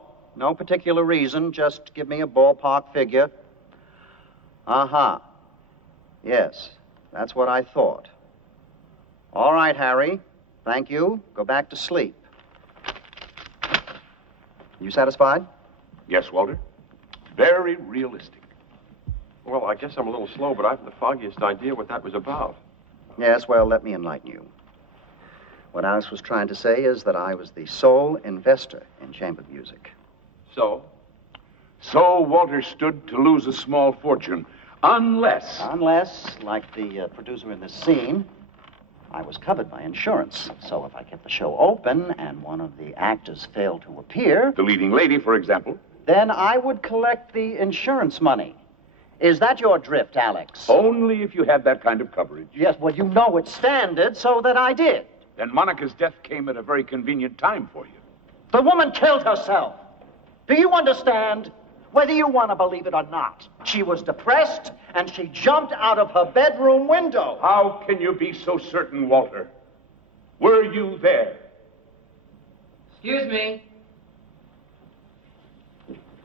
particular reason. Just give me a ballpark figure. Yes, that's what I thought. All right, Harry. Thank you. Go back to sleep. You satisfied? Yes, Walter. Very realistic. Well, I guess I'm a little slow, but I haven't the foggiest idea what that was about. Yes, well, let me enlighten you. What Alice was trying to say is that I was the sole investor in chamber music. So? So Walter stood to lose a small fortune, unless... Unless, like the producer in this scene, I was covered by insurance. So if I kept the show open and one of the actors failed to appear... The leading lady, for example. Then I would collect the insurance money. Is that your drift, Alex? Only if you had that kind of coverage. Yes, well, you know it's standard, so that I did. Then Monica's death came at a very convenient time for you. The woman killed herself. Do you understand? Whether you want to believe it or not, she was depressed, and she jumped out of her bedroom window. How can you be so certain, Walter? Were you there? Excuse me.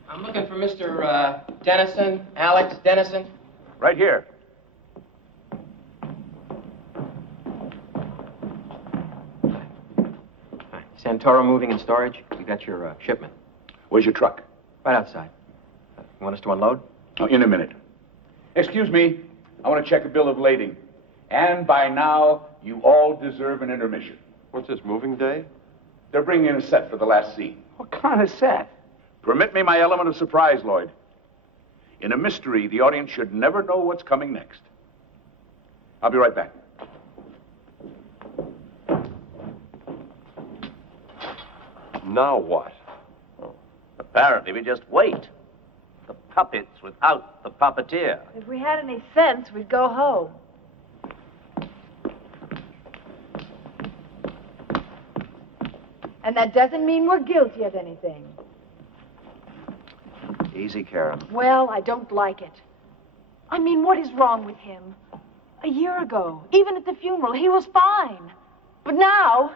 I'm looking for Mr. Dennison, Alex Dennison. Right here. Hi. Santoro Moving and Storage. We got your shipment. Where's your truck? Right outside. You want us to unload? Oh, in a minute. Excuse me. I want to check a bill of lading. And by now, you all deserve an intermission. What's this, moving day? They're bringing in a set for the last scene. What kind of set? Permit me my element of surprise, Lloyd. In a mystery, the audience should never know what's coming next. I'll be right back. Now what? Oh, apparently we just wait. The puppets without the puppeteer. If we had any sense, we'd go home. And that doesn't mean we're guilty of anything. Easy, Karen. Well, I don't like it. I mean, what is wrong with him? A year ago, even at the funeral, he was fine. But now...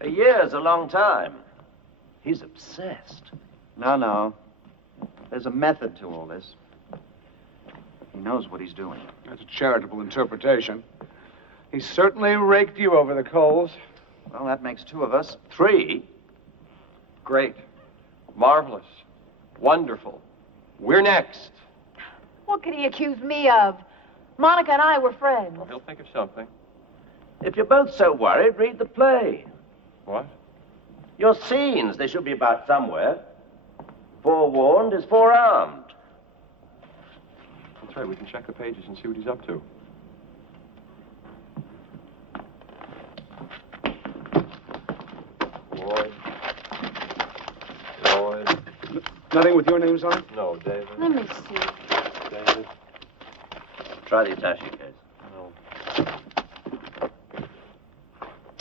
A year's a long time. He's obsessed. No. There's a method to all this. He knows what he's doing. That's a charitable interpretation. He certainly raked you over the coals. Well, that makes two of us. 3? Great. Marvelous. Wonderful. We're next. What could he accuse me of? Monica and I were friends. Well, he'll think of something. If you're both so worried, read the play. What? Your scenes, they should be about somewhere. Forewarned is forearmed. That's right, we can check the pages and see what he's up to. Lloyd. Nothing with your names on it? No, David. Let me see. David. Try the attaché case. No.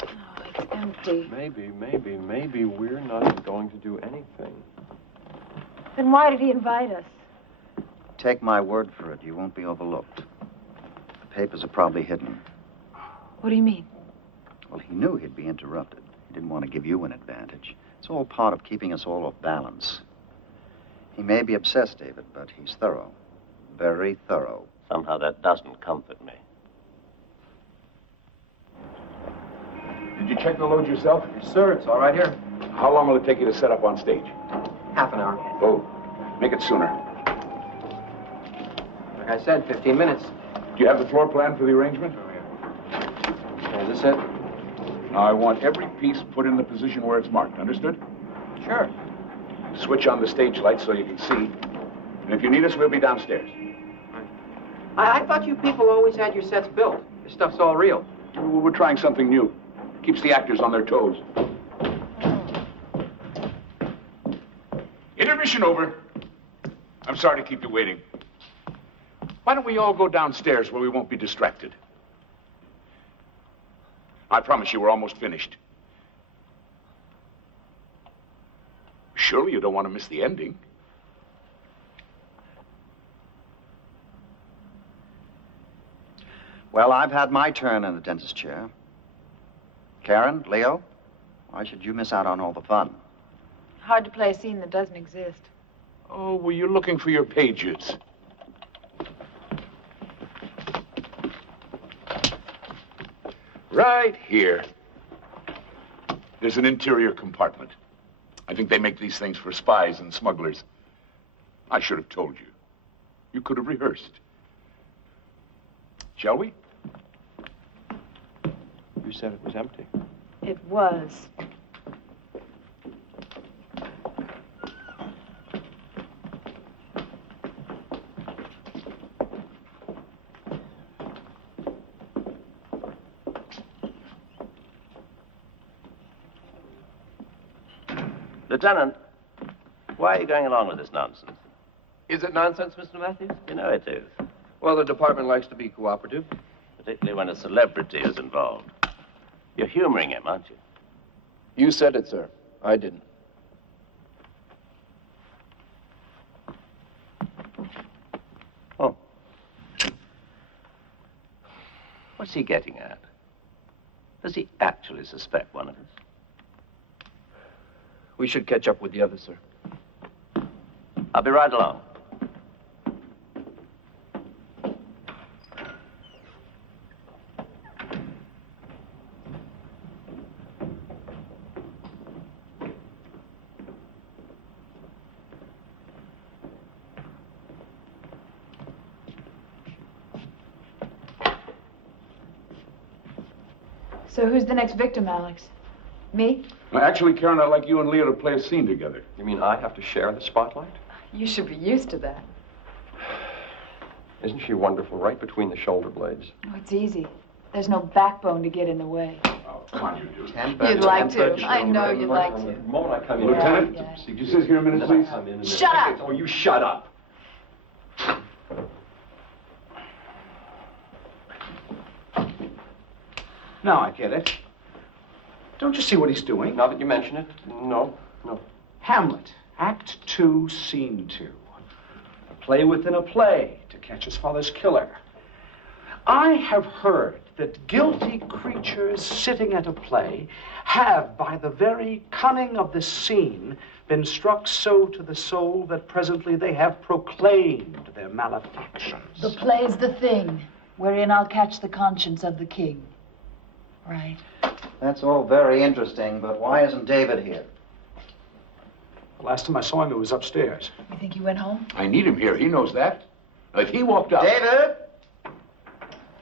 Oh, it's empty. Maybe we're not going to do anything. Then why did he invite us? Take my word for it, you won't be overlooked. The papers are probably hidden. What do you mean? Well, he knew he'd be interrupted. He didn't want to give you an advantage. It's all part of keeping us all off balance. He may be obsessed, David, but he's thorough. Very thorough. Somehow that doesn't comfort me. Did you check the load yourself? Yes, sir. It's all right here. How long will it take you to set up on stage? Half an hour. Oh, make it sooner. Like I said, 15 minutes. Do you have the floor plan for the arrangement? Is this it? Now, I want every piece put in the position where it's marked. Understood? Sure. Switch on the stage lights so you can see. And if you need us, we'll be downstairs. I thought you people always had your sets built. This stuff's all real. We're trying something new. Keeps the actors on their toes. Intermission over. I'm sorry to keep you waiting. Why don't we all go downstairs where we won't be distracted? I promise you we're almost finished. Surely you don't want to miss the ending. Well, I've had my turn in the dentist chair. Karen, Leo, why should you miss out on all the fun? Hard to play a scene that doesn't exist. Oh, were you looking for your pages? Right here. There's an interior compartment. I think they make these things for spies and smugglers. I should have told you. You could have rehearsed. Shall we? You said it was empty. It was. Lieutenant, why are you going along with this nonsense? Is it nonsense, Mr. Matthews? You know it is. Well, the department likes to be cooperative. Particularly when a celebrity is involved. You're humoring him, aren't you? You said it, sir. I didn't. Oh. What's he getting at? Does he actually suspect one of us? We should catch up with the others, sir. I'll be right along. So who's the next victim, Alex? Me? Actually, Karen, I'd like you and Leo to play a scene together. You mean I have to share the spotlight? You should be used to that. Isn't she wonderful right between the shoulder blades? Oh, it's easy. There's no backbone to get in the way. Oh, come on, you do. You'd like to. I know you'd like to. The moment I come in... Lieutenant, Yeah. could you sit here a minute, please? Shut up! Oh, you shut up. Now I get it. Don't you see what he's doing? Now that you mention it, no. Hamlet, Act 2, Scene 2. A play within a play to catch his father's killer. I have heard that guilty creatures sitting at a play have, by the very cunning of the scene, been struck so to the soul that presently they have proclaimed their malefactions. The play's the thing, wherein I'll catch the conscience of the king. Right. That's all very interesting, but why isn't David here? The last time I saw him, he was upstairs. You think he went home? I need him here. He knows that. If he walked out... David?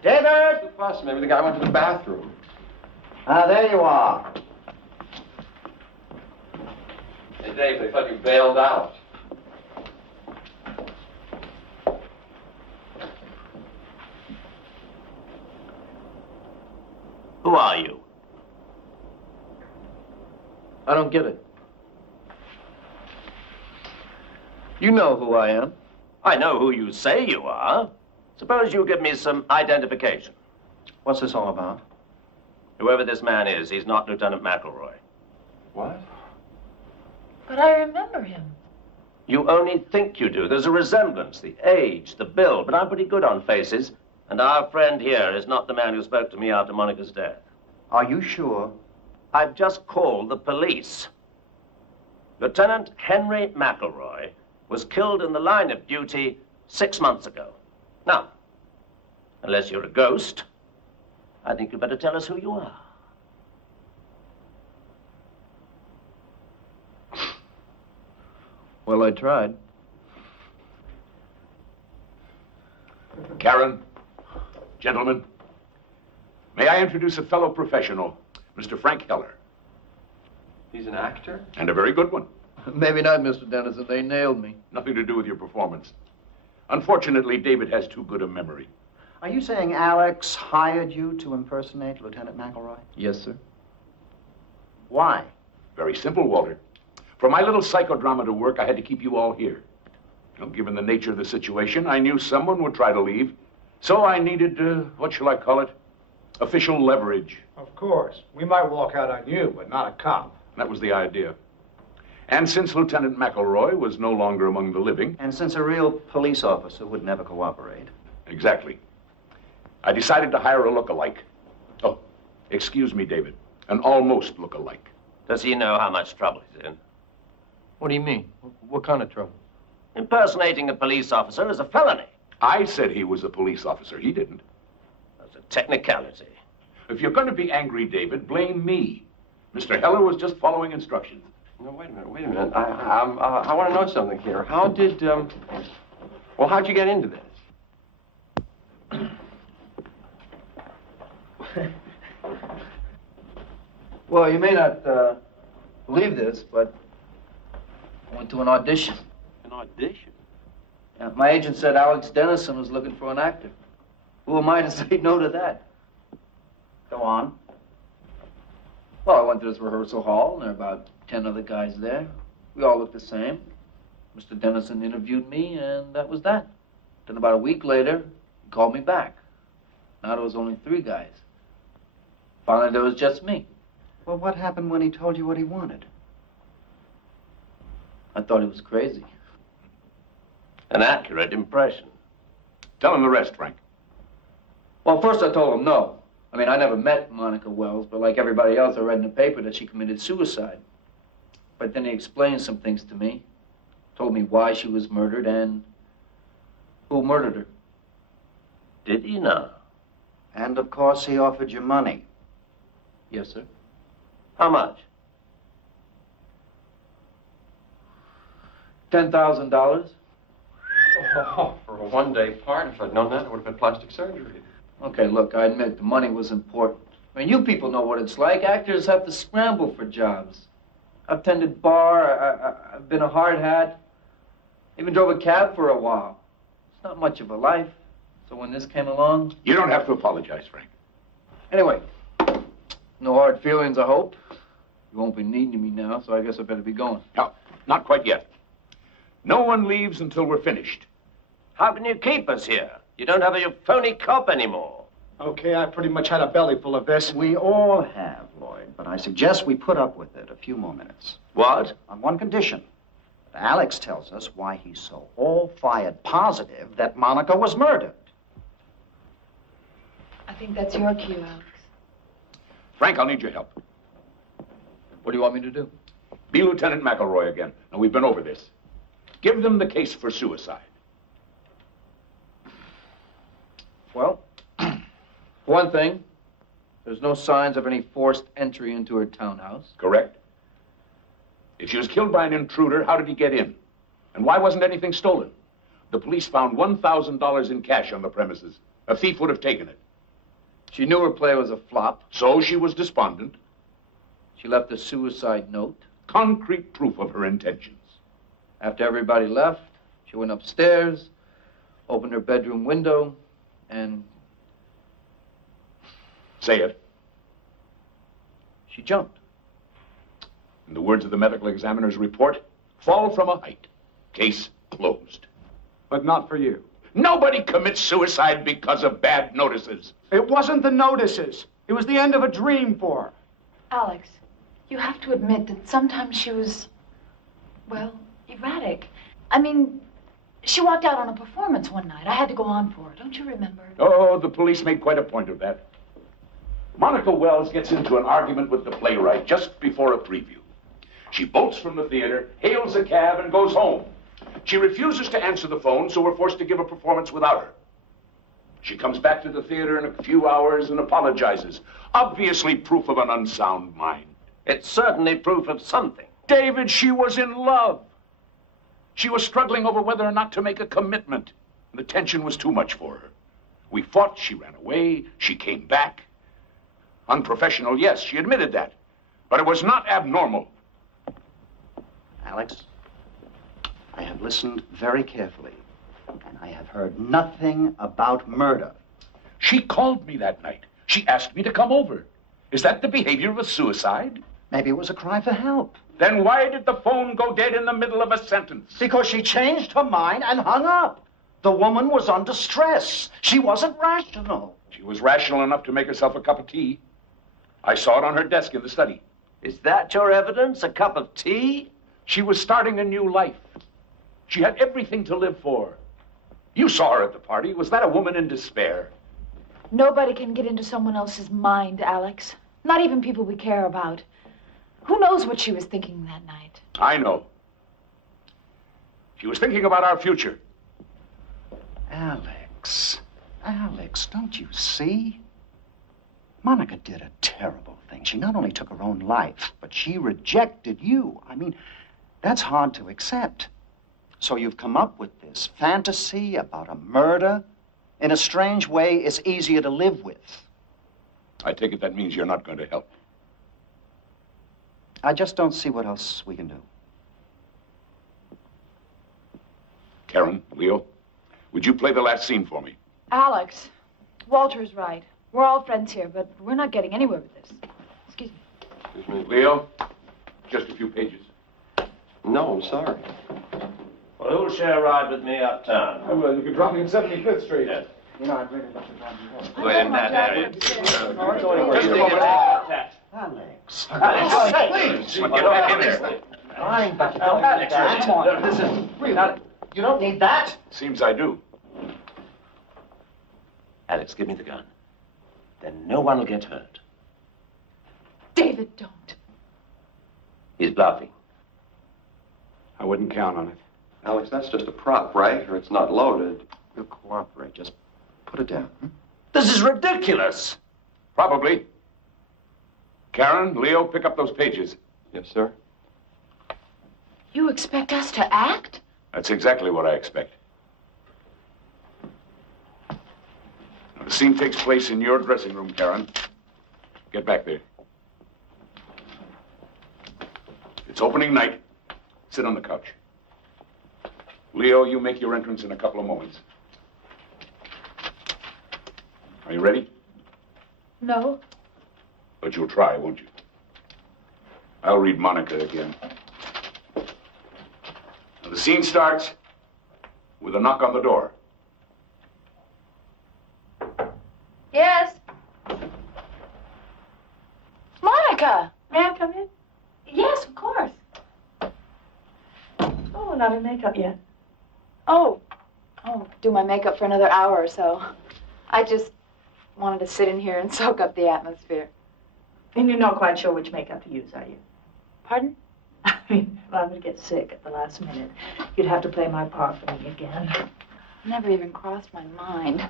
David? The fuss. Maybe the guy went to the bathroom. Ah, there you are. Hey, Dave, they thought you bailed out. Who are you? I don't get it. You know who I am. I know who you say you are. Suppose you give me some identification. What's this all about? Whoever this man is, he's not Lieutenant McElroy. What? But I remember him. You only think you do. There's a resemblance, the age, the build, but I'm pretty good on faces. And our friend here is not the man who spoke to me after Monica's death. Are you sure? I've just called the police. Lieutenant Henry McElroy was killed in the line of duty 6 months ago. Now, unless you're a ghost, I think you'd better tell us who you are. Well, I tried. Karen, gentlemen, may I introduce a fellow professional, Mr. Frank Heller. He's an actor? And a very good one. Maybe not, Mr. Dennison. They nailed me. Nothing to do with your performance. Unfortunately, David has too good a memory. Are you saying Alex hired you to impersonate Lieutenant McElroy? Yes, sir. Why? Very simple, Walter. For my little psychodrama to work, I had to keep you all here. You know, given the nature of the situation, I knew someone would try to leave. So I needed, what shall I call it? Official leverage. Of course. We might walk out on you, but not a cop. That was the idea. And since Lieutenant McElroy was no longer among the living... And since a real police officer would never cooperate. Exactly. I decided to hire a look-alike. Oh, excuse me, David. An almost look-alike. Does he know how much trouble he's in? What do you mean? What kind of trouble? Impersonating a police officer is a felony. I said he was a police officer. He didn't. That's a technicality. If you're going to be angry, David, blame me. Mr. Heller was just following instructions. No, wait a minute. I want to know something here. How did, well, how'd you get into this? Well, you may not believe this, but I went to an audition. An audition? Yeah, my agent said Alex Dennison was looking for an actor. Who am I to say no to that? Go on. Well, I went to this rehearsal hall, and there were about 10 other guys there. We all looked the same. Mr. Dennison interviewed me, and that was that. Then about a week later, he called me back. Now there was only 3 guys. Finally, there was just me. Well, what happened when he told you what he wanted? I thought he was crazy. An accurate impression. Tell him the rest, Frank. Well, first I told him no. I mean, I never met Monica Wells, but like everybody else, I read in the paper that she committed suicide. But then he explained some things to me, told me why she was murdered and who murdered her. Did he know? And, of course, he offered you money. Yes, sir. How much? $10,000. Oh, for a one-day part, if I'd known that, it would have been plastic surgery. Okay, look, I admit the money was important. I mean, you people know what it's like. Actors have to scramble for jobs. I've tended bar, I've been a hard hat, even drove a cab for a while. It's not much of a life. So when this came along... You don't have to apologize, Frank. Anyway, no hard feelings, I hope. You won't be needing me now, so I guess I better be going. No, not quite yet. No one leaves until we're finished. How can you keep us here? You don't have a phony cop anymore. Okay, I pretty much had a belly full of this. We all have, Lloyd, but I suggest we put up with it a few more minutes. What? On one condition. Alex tells us why he's so all-fired positive that Monica was murdered. I think that's your cue, Alex. Frank, I'll need your help. What do you want me to do? Be Lieutenant McElroy again. Now, we've been over this. Give them the case for suicide. Well, for one thing, there's no signs of any forced entry into her townhouse. Correct. If she was killed by an intruder, how did he get in? And why wasn't anything stolen? The police found $1,000 in cash on the premises. A thief would have taken it. She knew her play was a flop. So she was despondent. She left a suicide note. Concrete proof of her intentions. After everybody left, she went upstairs, opened her bedroom window, and... Say it. She jumped. In the words of the medical examiner's report, fall from a height. Case closed. But not for you. Nobody commits suicide because of bad notices. It wasn't the notices. It was the end of a dream for her. Alex, you have to admit that sometimes she was, well, erratic. I mean, she walked out on a performance one night. I had to go on for her. Don't you remember? Oh, the police made quite a point of that. Monica Wells gets into an argument with the playwright just before a preview. She bolts from the theater, hails a cab, and goes home. She refuses to answer the phone, so we're forced to give a performance without her. She comes back to the theater in a few hours and apologizes. Obviously proof of an unsound mind. It's certainly proof of something. David, she was in love. She was struggling over whether or not to make a commitment. The tension was too much for her. We fought, she ran away, she came back. Unprofessional, yes, she admitted that. But it was not abnormal. Alex, I have listened very carefully, and I have heard nothing about murder. She called me that night. She asked me to come over. Is that the behavior of a suicide? Maybe it was a cry for help. Then why did the phone go dead in the middle of a sentence? Because she changed her mind and hung up. The woman was under stress. She wasn't rational. She was rational enough to make herself a cup of tea. I saw it on her desk in the study. Is that your evidence? A cup of tea? She was starting a new life. She had everything to live for. You saw her at the party. Was that a woman in despair? Nobody can get into someone else's mind, Alex. Not even people we care about. Who knows what she was thinking that night? I know. She was thinking about our future. Alex, don't you see? Monica did a terrible thing. She not only took her own life, but she rejected you. I mean, that's hard to accept. So you've come up with this fantasy about a murder. In a strange way, it's easier to live with. I take it that means you're not going to help. I just don't see what else we can do. Karen, Leo, would you play the last scene for me? Alex, Walter's right. We're all friends here, but we're not getting anywhere with this. Excuse me. Excuse me. Leo, just a few pages. No, I'm sorry. Well, who'll share a ride with me uptown? Oh, well, you can drop me at 75th Street. Yes. You know, I'd really love to drive you home. We're in that area. Alex. Please, get back in there. Fine, but you don't need that. Come on. This is real. You don't need that. Seems I do. Alex, give me the gun. Then no one will get hurt. David, don't. He's bluffing. I wouldn't count on it. Alex, that's just a prop, right? Or it's not loaded. We'll cooperate. Just put it down. This is ridiculous. Probably. Karen, Leo, pick up those pages. Yes, sir. You expect us to act? That's exactly what I expect. Now, the scene takes place in your dressing room, Karen. Get back there. It's opening night. Sit on the couch. Leo, you make your entrance in a couple of moments. Are you ready? No. But you'll try, won't you? I'll read Monica again. Now, the scene starts with a knock on the door. Yes. Monica! May I come in? Yes, of course. Oh, not in makeup yet. Oh, do my makeup for another hour or so. I just wanted to sit in here and soak up the atmosphere. And you're not quite sure which makeup to use, are you? Pardon? I mean, if I would get sick at the last minute, you'd have to play my part for me again. Never even crossed my mind.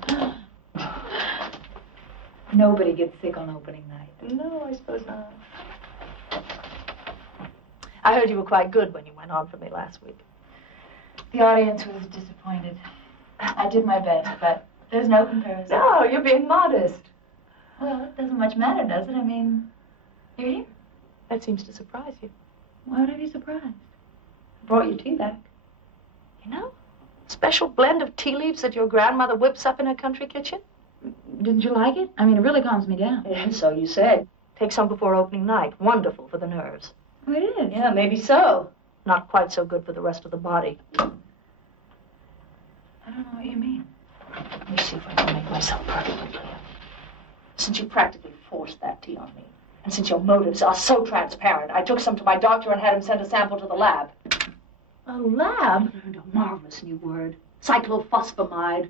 Nobody gets sick on opening night. No, I suppose not. I heard you were quite good when you went on for me last week. The audience was disappointed. I did my best, but there's no comparison. No, you're being modest. Well, it doesn't much matter, does it? I mean, you're here. That seems to surprise you. Why would I be surprised? I brought your tea back. You know, special blend of tea leaves that your grandmother whips up in her country kitchen. Didn't you like it? I mean, it really calms me down. Yeah, so you said. Take some before opening night. Wonderful for the nerves. Oh, it is? Yeah, maybe so. Not quite so good for the rest of the body. I don't know what you mean. Let me see if I can make myself perfectly clear. Since you practically forced that tea on me, and since your motives are so transparent, I took some to my doctor and had him send a sample to the lab. A lab? I learned a marvelous new word. Cyclophosphamide.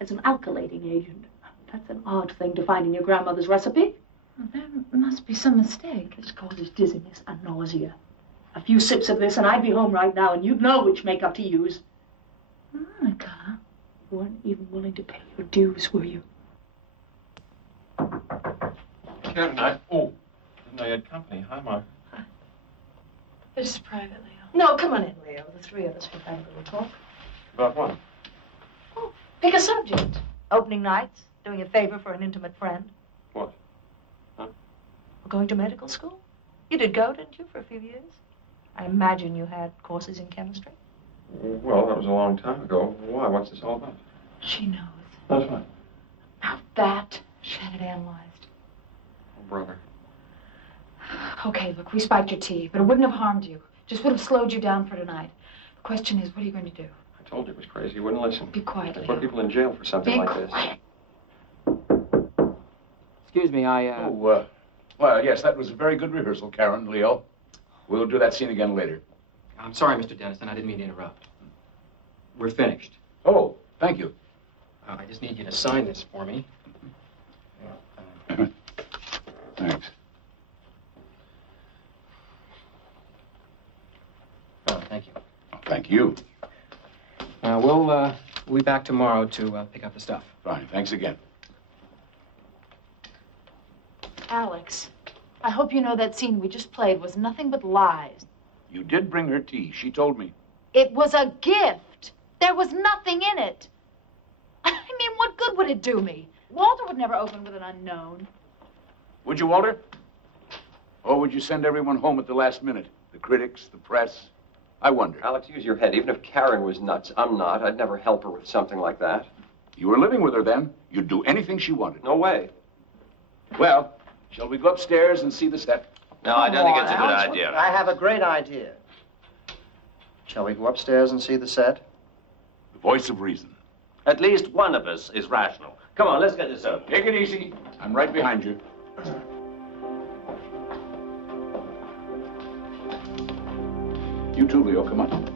It's an alkylating agent. That's an odd thing to find in your grandmother's recipe. Well, there must be some mistake. This causes dizziness and nausea. A few sips of this and I'd be home right now and you'd know which makeup to use. Monica. You weren't even willing to pay your dues, were you? Karen, didn't know you had company. Hi, Mark. This is private, Leo. No, come on in, Leo. The three of us can have a little talk. About what? Oh, pick a subject. Opening nights, doing a favor for an intimate friend. What? Huh? Or going to medical school. You did go, didn't you, for a few years? I imagine you had courses in chemistry. Well, that was a long time ago. Why? What's this all about? She knows. That's what? About that. She had it analyzed. Oh, brother. Okay, look, we spiked your tea, but it wouldn't have harmed you. Just would have slowed you down for tonight. The question is, what are you going to do? I told you it was crazy. You wouldn't listen. Be quiet, They Leo. put people in jail for something Be like quiet. this. Excuse me, Well, yes, that was a very good rehearsal, Karen, Leo. We'll do that scene again later. I'm sorry, Mr. Dennison. I didn't mean to interrupt. We're finished. Oh, thank you. I just need you to sign this for me. Thanks. Oh, thank you. Thank you. We'll be back tomorrow to pick up the stuff. Fine, thanks again. Alex, I hope you know that scene we just played was nothing but lies. You did bring her tea. She told me. It was a gift. There was nothing in it. I mean, what good would it do me? Walter would never open with an unknown. Would you, Walter? Or would you send everyone home at the last minute? The critics, the press? I wonder. Alex, use your head. Even if Karen was nuts, I'm not. I'd never help her with something like that. You were living with her then. You'd do anything she wanted. No way. Well, shall we go upstairs and see the set? No, I don't think it's a good idea. I have a great idea. Shall we go upstairs and see the set? The voice of reason. At least one of us is rational. Come on, let's get this over. Take it easy. I'm right behind you. You too, Leo. Come on.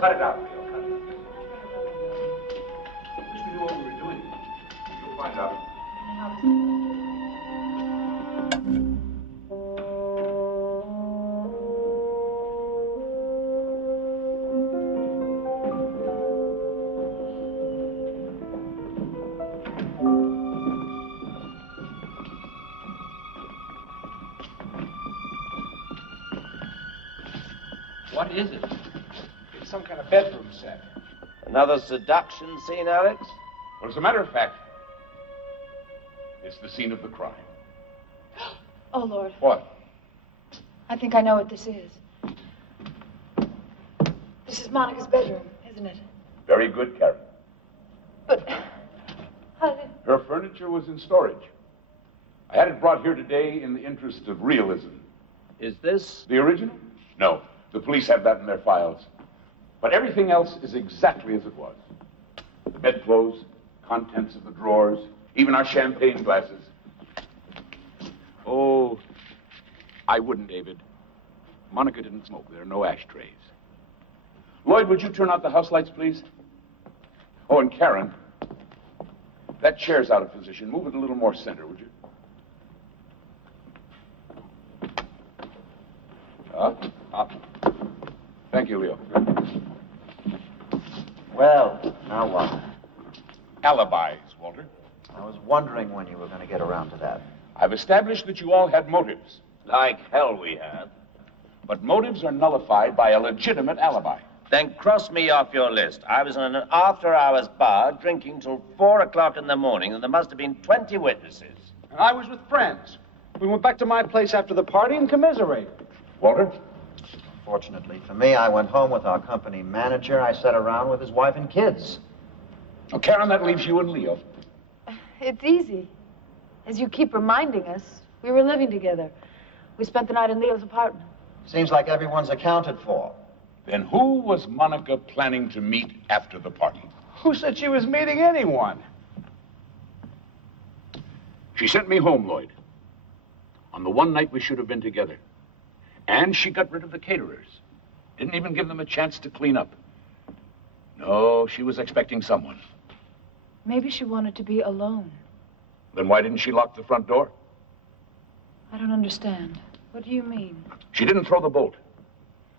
Cut it out, Leo. Cut it. Wish we knew what we were doing. You'll find out. What is it? It's some kind of bedroom set. Another seduction scene, Alex? Well, as a matter of fact, it's the scene of the crime. Oh, Lord. What? I think I know what this is. This is Monica's bedroom, isn't it? Very good, Karen. But how did... Her furniture was in storage. I had it brought here today in the interest of realism. Is this... The original? No. The police have that in their files. But everything else is exactly as it was. The bedclothes, contents of the drawers, even our champagne glasses. Oh, I wouldn't, David. Monica didn't smoke. There are no ashtrays. Lloyd, would you turn out the house lights, please? Oh, and Karen, that chair's out of position. Move it a little more center, would you? Up. Thank you, Leo. Well, now what? Alibis, Walter. I was wondering when you were going to get around to that. I've established that you all had motives. Like hell we had. But motives are nullified by a legitimate alibi. Then cross me off your list. I was in an after-hours bar drinking till 4 o'clock in the morning, and there must have been 20 witnesses. And I was with friends. We went back to my place after the party and commiserated. Walter? Fortunately for me, I went home with our company manager. I sat around with his wife and kids. Oh, Karen, that leaves you and Leo. It's easy. As you keep reminding us, we were living together. We spent the night in Leo's apartment. Seems like everyone's accounted for. Then who was Monica planning to meet after the party? Who said she was meeting anyone? She sent me home, Lloyd, on the one night we should have been together. And she got rid of the caterers. Didn't even give them a chance to clean up. No, she was expecting someone. Maybe she wanted to be alone. Then why didn't she lock the front door? I don't understand. What do you mean? She didn't throw the bolt.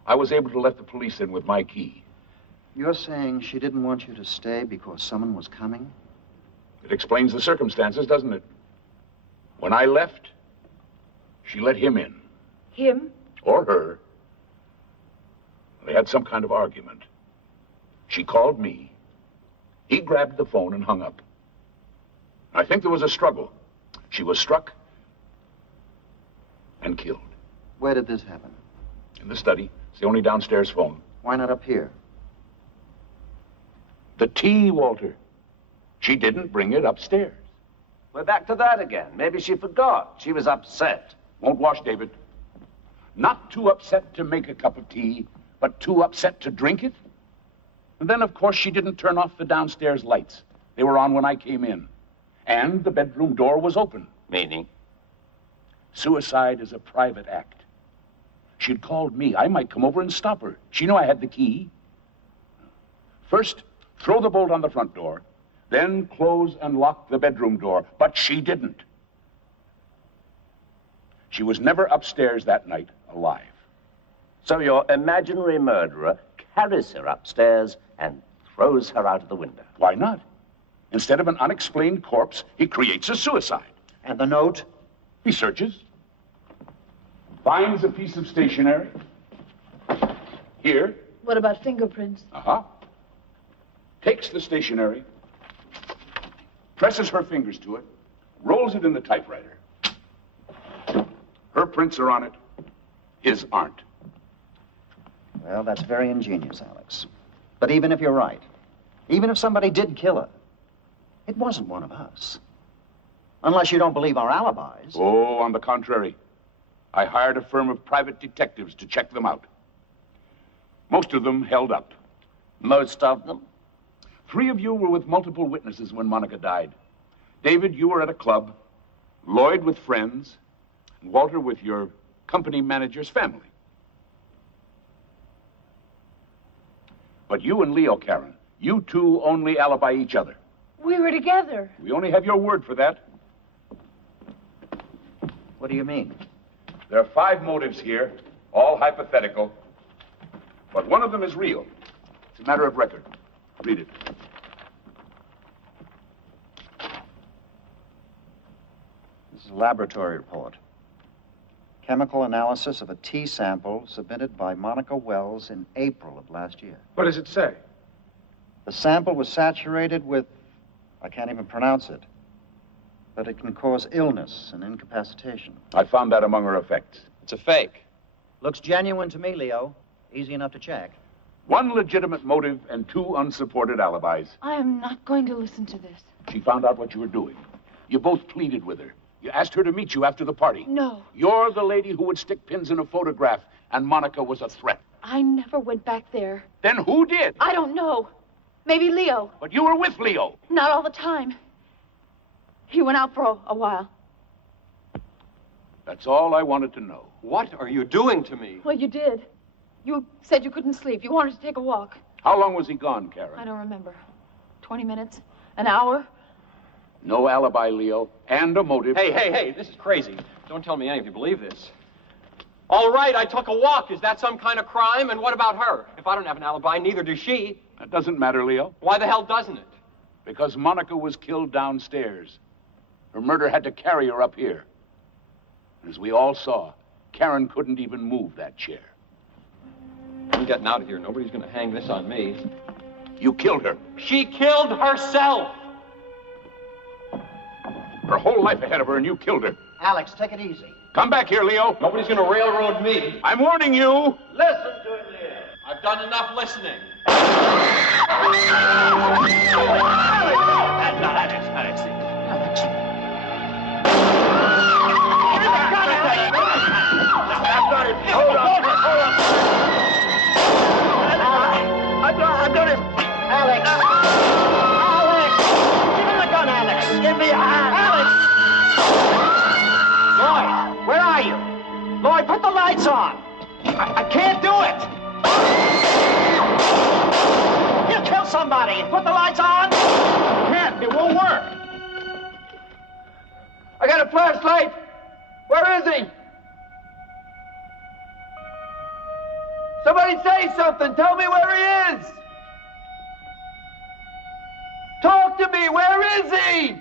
I was able to let the police in with my key. You're saying she didn't want you to stay because someone was coming? It explains the circumstances, doesn't it? When I left, she let him in. Him? Or her. They had some kind of argument. She called me. He grabbed the phone and hung up. I think there was a struggle. She was struck and killed. Where did this happen? In the study. It's the only downstairs phone. Why not up here? The tea, Walter. She didn't bring it upstairs. We're back to that again. Maybe she forgot. She was upset. Won't wash, David. Not too upset to make a cup of tea, but too upset to drink it? And then, of course, she didn't turn off the downstairs lights. They were on when I came in. And the bedroom door was open. Meaning? Suicide is a private act. She'd called me. I might come over and stop her. She knew I had the key. First, throw the bolt on the front door, then close and lock the bedroom door. But she didn't. She was never upstairs that night alive. So your imaginary murderer carries her upstairs and throws her out of the window. Why not? Instead of an unexplained corpse, he creates a suicide. And the note? He searches. finds a piece of stationery. Here. What about fingerprints? Uh-huh. Takes the stationery, presses her fingers to it, rolls it in the typewriter. Her prints are on it. His aren't. Well, that's very ingenious, Alex. But even if you're right, even if somebody did kill her, it wasn't one of us. Unless you don't believe our alibis. Oh, on the contrary. I hired a firm of private detectives to check them out. Most of them held up. Most of them? 3 of you were with multiple witnesses when Monica died. David, you were at a club. Lloyd with friends. And Walter with your company manager's family. But you and Leo, Karen, you two only alibi each other. We were together. We only have your word for that. What do you mean? There are 5 motives here, all hypothetical. But one of them is real. It's a matter of record. Read it. This is a laboratory report. Chemical analysis of a tea sample submitted by Monica Wells in April of last year. What does it say? The sample was saturated with, I can't even pronounce it, but it can cause illness and incapacitation. I found that among her effects. It's a fake. Looks genuine to me, Leo. Easy enough to check. 1 legitimate motive and 2 unsupported alibis. I am not going to listen to this. She found out what you were doing. You both pleaded with her. You asked her to meet you after the party. No. You're the lady who would stick pins in a photograph, and Monica was a threat. I never went back there. Then who did? I don't know. Maybe Leo. But you were with Leo. Not all the time. He went out for a while. That's all I wanted to know. What are you doing to me? Well, you did. You said you couldn't sleep. You wanted to take a walk. How long was he gone, Karen? I don't remember. 20 minutes? An hour? No alibi, Leo, and a motive. Hey, this is crazy. Don't tell me any of you believe this. All right, I took a walk. Is that some kind of crime? And what about her? If I don't have an alibi, neither does she. That doesn't matter, Leo. Why the hell doesn't it? Because Monica was killed downstairs. Her murder had to carry her up here. As we all saw, Karen couldn't even move that chair. I'm getting out of here. Nobody's going to hang this on me. You killed her. She killed herself! Her whole life ahead of her, and you killed her. Alex, take it easy. Come back here, Leo. Nobody's going to railroad me. I'm warning you. Listen to him, Leo. I've done enough listening. Hold on. I've got him. Alex! Alex! Give him the gun, Alex! Give me a hand. Alex! Lloyd, where are you? Lloyd, put the lights on! I can't do it! He'll kill somebody! Put the lights on! Can't. It won't work. I got a flashlight. Where is he? Somebody say something. Tell me where he is. Talk to me. Where is he?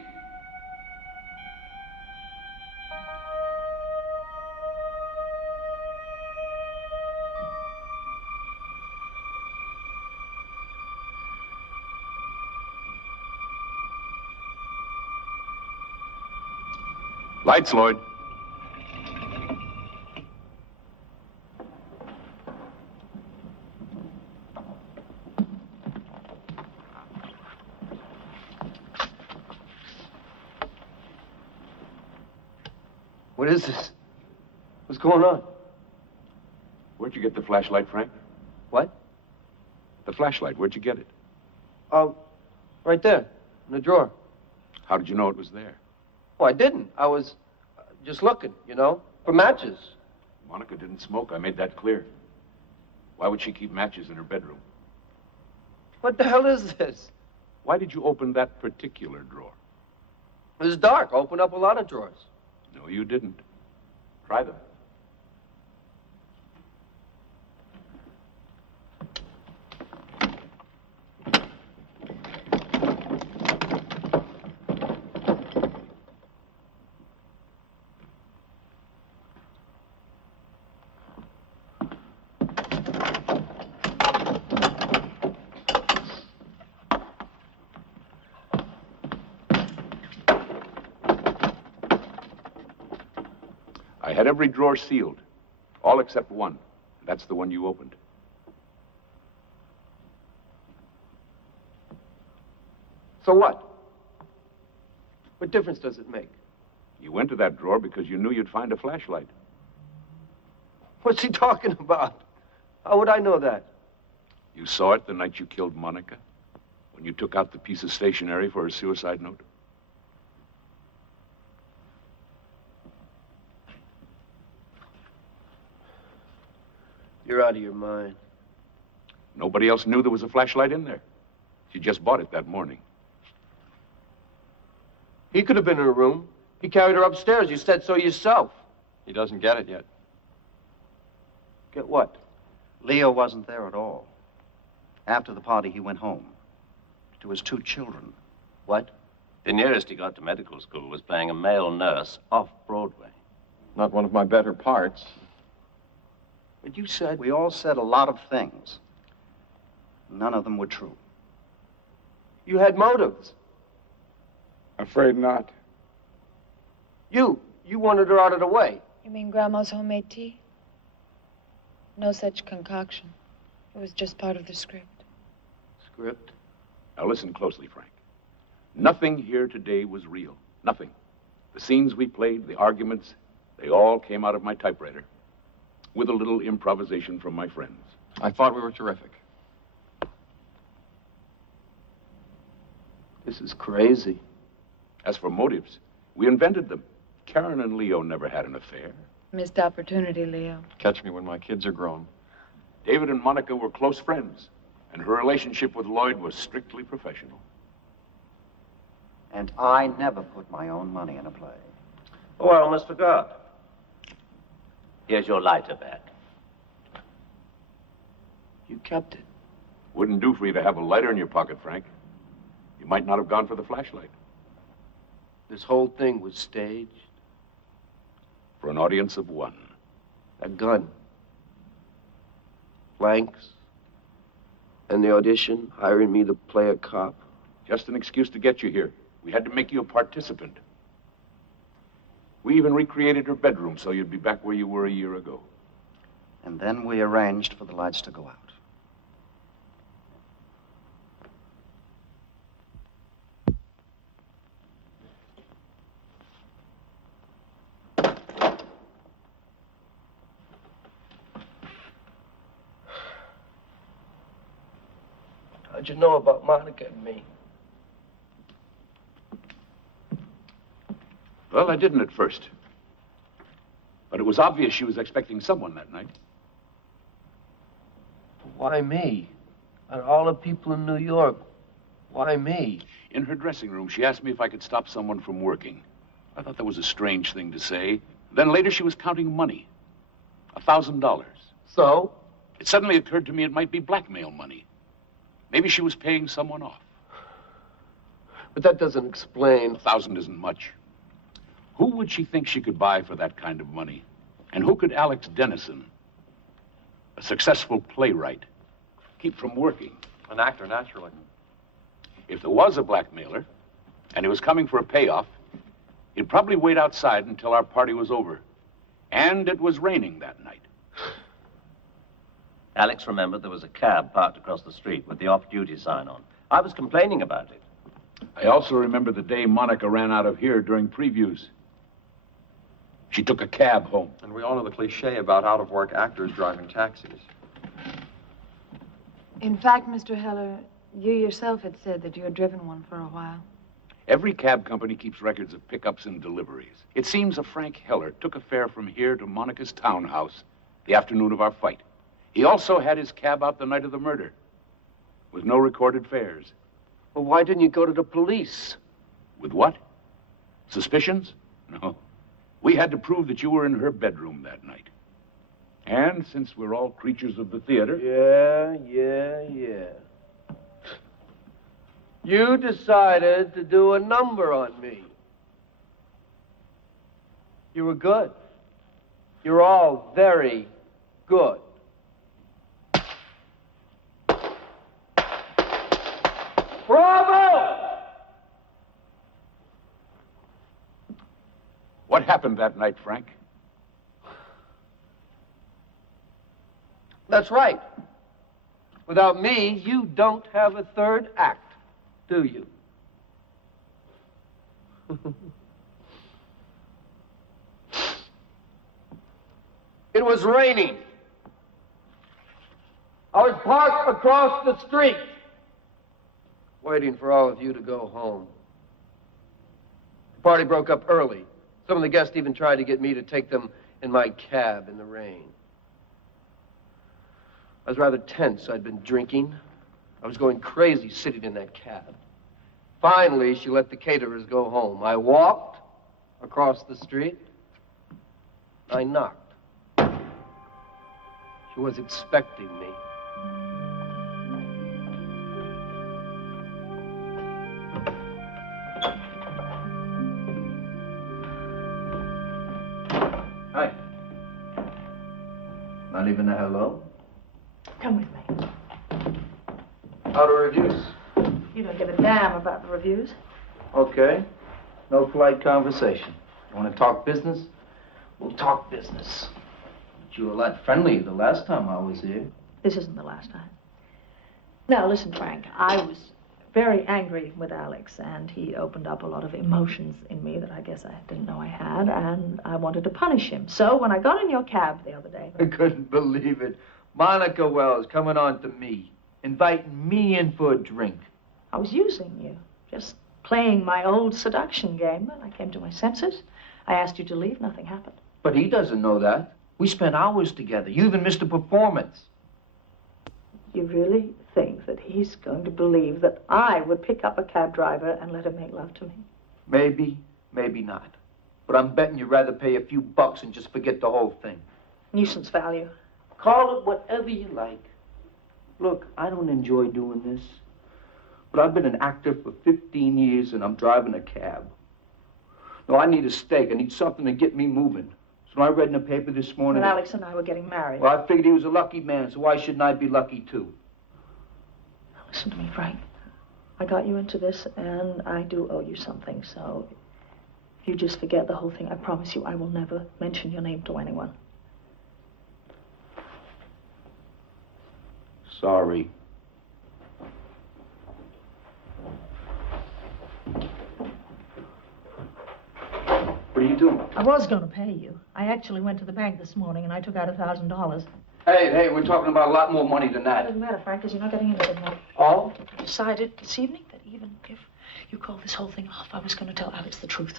Lights, Lloyd. What is this? What's going on? Where'd you get the flashlight, Frank? What? The flashlight. Where'd you get it? Right there, in the drawer. How did you know it was there? Oh, I didn't. I was just looking, for matches. Monica didn't smoke. I made that clear. Why would she keep matches in her bedroom? What the hell is this? Why did you open that particular drawer? It was dark. I opened up a lot of drawers. No, you didn't. Try them. had every drawer sealed, all except one. That's the one you opened. So what? What difference does it make? You went to that drawer because you knew you'd find a flashlight. What's he talking about? How would I know that? You saw it the night you killed Monica, when you took out the piece of stationery for her suicide note. You're out of your mind. Nobody else knew there was a flashlight in there. She just bought it that morning. He could have been in her room. He carried her upstairs. You said so yourself. He doesn't get it yet. Get what? Leo wasn't there at all. After the party, he went home to his 2 children. What? The nearest he got to medical school was playing a male nurse off Broadway. Not one of my better parts. But you said... We all said a lot of things. None of them were true. You had motives. Afraid not. You wanted her out of the way. You mean Grandma's homemade tea? No such concoction. It was just part of the script. Script? Now listen closely, Frank. Nothing here today was real. Nothing. The scenes we played, the arguments, they all came out of my typewriter, with a little improvisation from my friends. I thought we were terrific. This is crazy. As for motives, we invented them. Karen and Leo never had an affair. Missed opportunity, Leo. Catch me when my kids are grown. David and Monica were close friends, and her relationship with Lloyd was strictly professional. And I never put my own money in a play. Oh, I almost forgot. Here's your lighter back. You kept it. Wouldn't do for you to have a lighter in your pocket, Frank. You might not have gone for the flashlight. This whole thing was staged. For an audience of 1. A gun. Blanks. And the audition, hiring me to play a cop. Just an excuse to get you here. We had to make you a participant. We even recreated her bedroom so you'd be back where you were a year ago. And then we arranged for the lights to go out. How'd you know about Monica and me? Well, I didn't at first. But it was obvious she was expecting someone that night. Why me? Out of all the people in New York, why me? In her dressing room, she asked me if I could stop someone from working. I thought that was a strange thing to say. Then later she was counting money. $1,000. So? It suddenly occurred to me it might be blackmail money. Maybe she was paying someone off. But that doesn't explain. 1,000 isn't much. Who would she think she could buy for that kind of money? And who could Alex Dennison, a successful playwright, keep from working? An actor, naturally. If there was a blackmailer, and he was coming for a payoff, he'd probably wait outside until our party was over. And it was raining that night. Alex remembered there was a cab parked across the street with the off-duty sign on. I was complaining about it. I also remember the day Monica ran out of here during previews. She took a cab home. And we all know the cliche about out-of-work actors driving taxis. In fact, Mr. Heller, you yourself had said that you had driven one for a while. Every cab company keeps records of pickups and deliveries. It seems a Frank Heller took a fare from here to Monica's townhouse the afternoon of our fight. He also had his cab out the night of the murder, with no recorded fares. Well, why didn't you go to the police? With what? Suspicions? No. We had to prove that you were in her bedroom that night. And since we're all creatures of the theater... Yeah. You decided to do a number on me. You were good. You're all very good. Bravo! What happened that night, Frank? That's right. Without me, you don't have a third act, do you? It was raining. I was parked across the street, waiting for all of you to go home. The party broke up early. Some of the guests even tried to get me to take them in my cab in the rain. I was rather tense. I'd been drinking. I was going crazy sitting in that cab. Finally, she let the caterers go home. I walked across the street. I knocked. She was expecting me. Hi. Not even a hello? Come with me. How are reviews? You don't give a damn about the reviews. Okay. No polite conversation. You want to talk business? We'll talk business. But you were a lot friendlier the last time I was here. This isn't the last time. Now, listen, Frank. I was very angry with Alex, and he opened up a lot of emotions in me that I guess I didn't know I had, and I wanted to punish him. So when I got in your cab the other day... I couldn't believe it. Monica Wells coming on to me, inviting me in for a drink. I was using you, just playing my old seduction game. When I came to my senses, I asked you to leave. Nothing happened. But he doesn't know that. We spent hours together. You even missed a performance. You really think that he's going to believe that I would pick up a cab driver and let him make love to me? Maybe, maybe not. But I'm betting you'd rather pay a few bucks and just forget the whole thing. Nuisance value. Call it whatever you like. Look, I don't enjoy doing this. But I've been an actor for 15 years and I'm driving a cab. No, I need a steak. I need something to get me moving. So I read in the paper this morning... Well, Alex and I were getting married. Well, I figured he was a lucky man, so why shouldn't I be lucky too? Now, listen to me, Frank. I got you into this, and I do owe you something, so if you just forget the whole thing, I promise you I will never mention your name to anyone. Sorry. What are you doing? I was going to pay you. I actually went to the bank this morning, and I took out $1,000. Hey, we're talking about a lot more money than It that. doesn't matter, Frank, because you're not getting anything more. Oh? I decided this evening that even if you called this whole thing off, I was going to tell Alex the truth.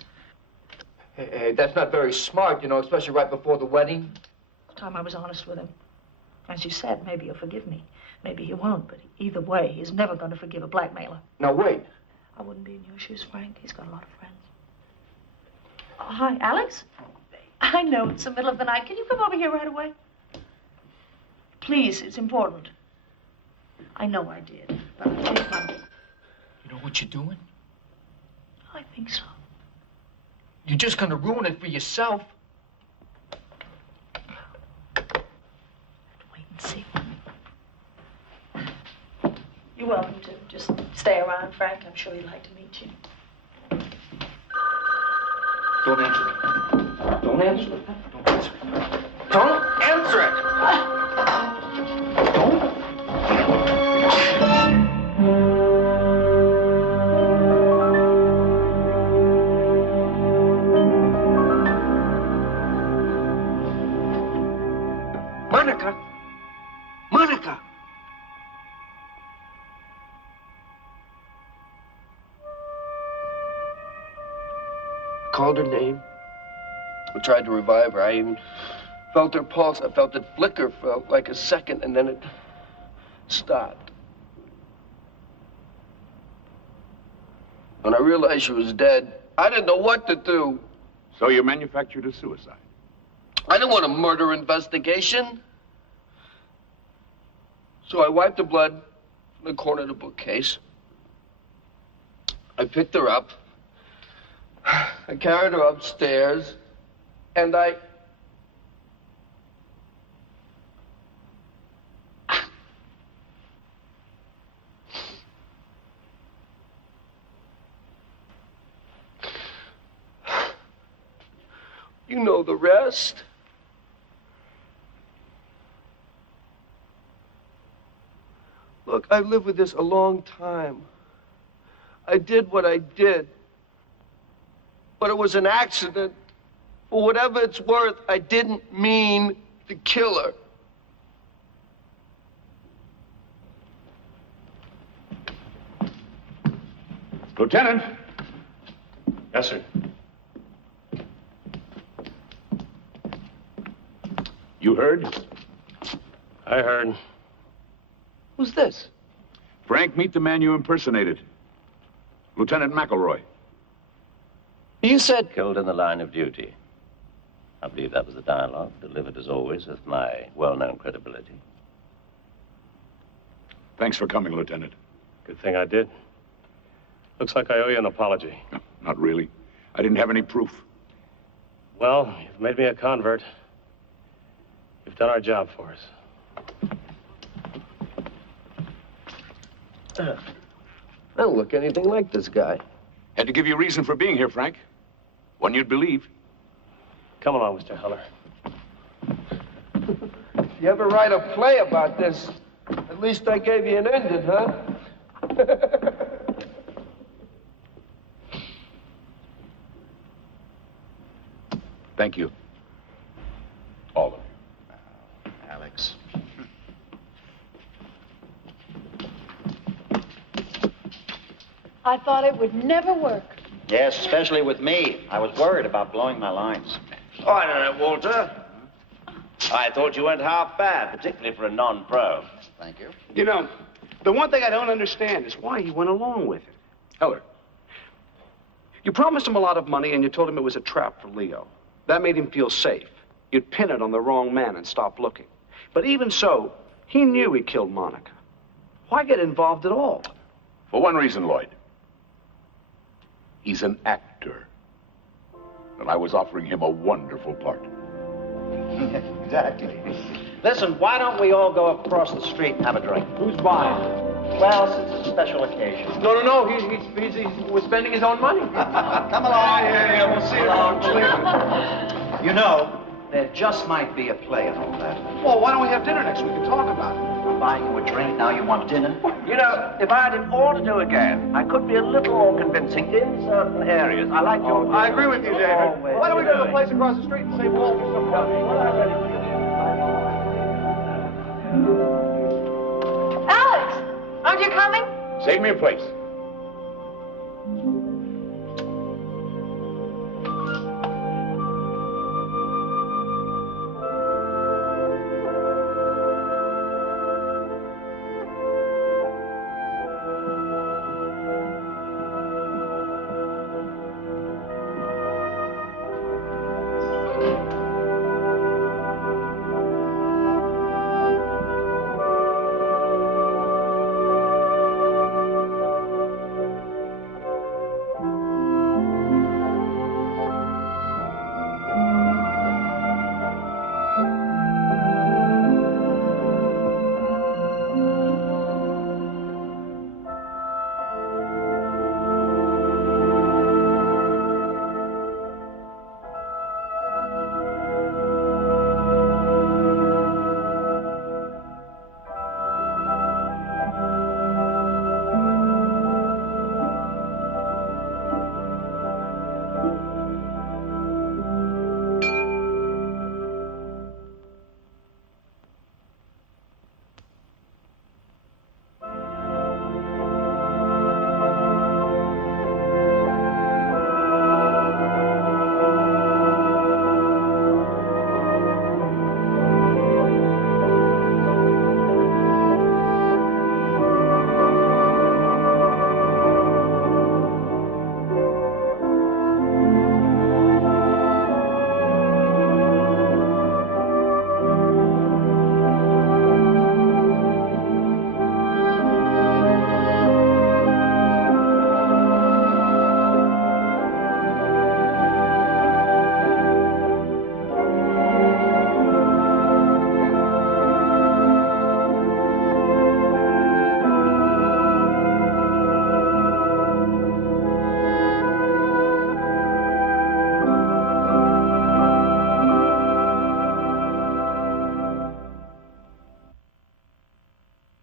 Hey, that's not very smart, you know, especially right before the wedding. The time I was honest with him. As you said, maybe he'll forgive me. Maybe he won't, but either way, he's never going to forgive a blackmailer. Now, wait. I wouldn't be in your shoes, Frank. He's got a lot of friends. Oh, hi, Alex? I know it's the middle of the night. Can you come over here right away? Please, it's important. I know I did, but I did my... You know what you're doing? I think so. You're just gonna ruin it for yourself. Wait and see. You're welcome to. Just stay around, Frank. I'm sure he'd like to meet you. Don't answer it. Don't answer it. Don't answer it. Don't answer it! Don't. Monica! Monica! Called her name. I tried to revive her. I even felt her pulse. I felt it flicker for like a second, and then it stopped. When I realized she was dead, I didn't know what to do. So you manufactured a suicide? I didn't want a murder investigation. So I wiped the blood from the corner of the bookcase. I picked her up. I carried her upstairs, and I... You know the rest. Look, I've lived with this a long time. I did what I did. But it was an accident. For whatever it's worth, I didn't mean to kill her. Lieutenant! Yes, sir. You heard? I heard. Who's this? Frank, meet the man you impersonated. Lieutenant McElroy. You said... Killed in the line of duty. I believe that was the dialogue, delivered as always with my well-known credibility. Thanks for coming, Lieutenant. Good thing I did. Looks like I owe you an apology. No, not really. I didn't have any proof. Well, you've made me a convert. You've done our job for us. I don't look anything like this guy. Had to give you a reason for being here, Frank. One you'd believe. Come along, Mr. Heller. If you ever write a play about this, at least I gave you an ending, huh? Thank you. All of you. Alex. I thought it would never work. Yes, especially with me. I was worried about blowing my lines. Oh, I don't know, Walter. I thought you went half bad, particularly for a non-pro. Thank you. You know, the one thing I don't understand is why he went along with it. Heller. You promised him a lot of money and you told him it was a trap for Leo. That made him feel safe. You'd pin it on the wrong man and stop looking. But even so, he knew he killed Monica. Why get involved at all? For one reason, Lloyd. He's an actor. And I was offering him a wonderful part. Exactly. Listen, why don't we all go across the street and have a drink? Who's buying? Well, since it's a special occasion. No. We're spending his own money. Come along. Yeah, we'll see you around. You know, there just might be a play and all that. Well, why don't we have dinner next week and talk about it? I'm buying you a drink, now you want dinner? You know, if I had it all to do again, I could be a little more convincing in certain areas. I like your... I agree with you, David. Why don't we go to the place across the street and say we'll do something? Alex, aren't you coming? Save me a place.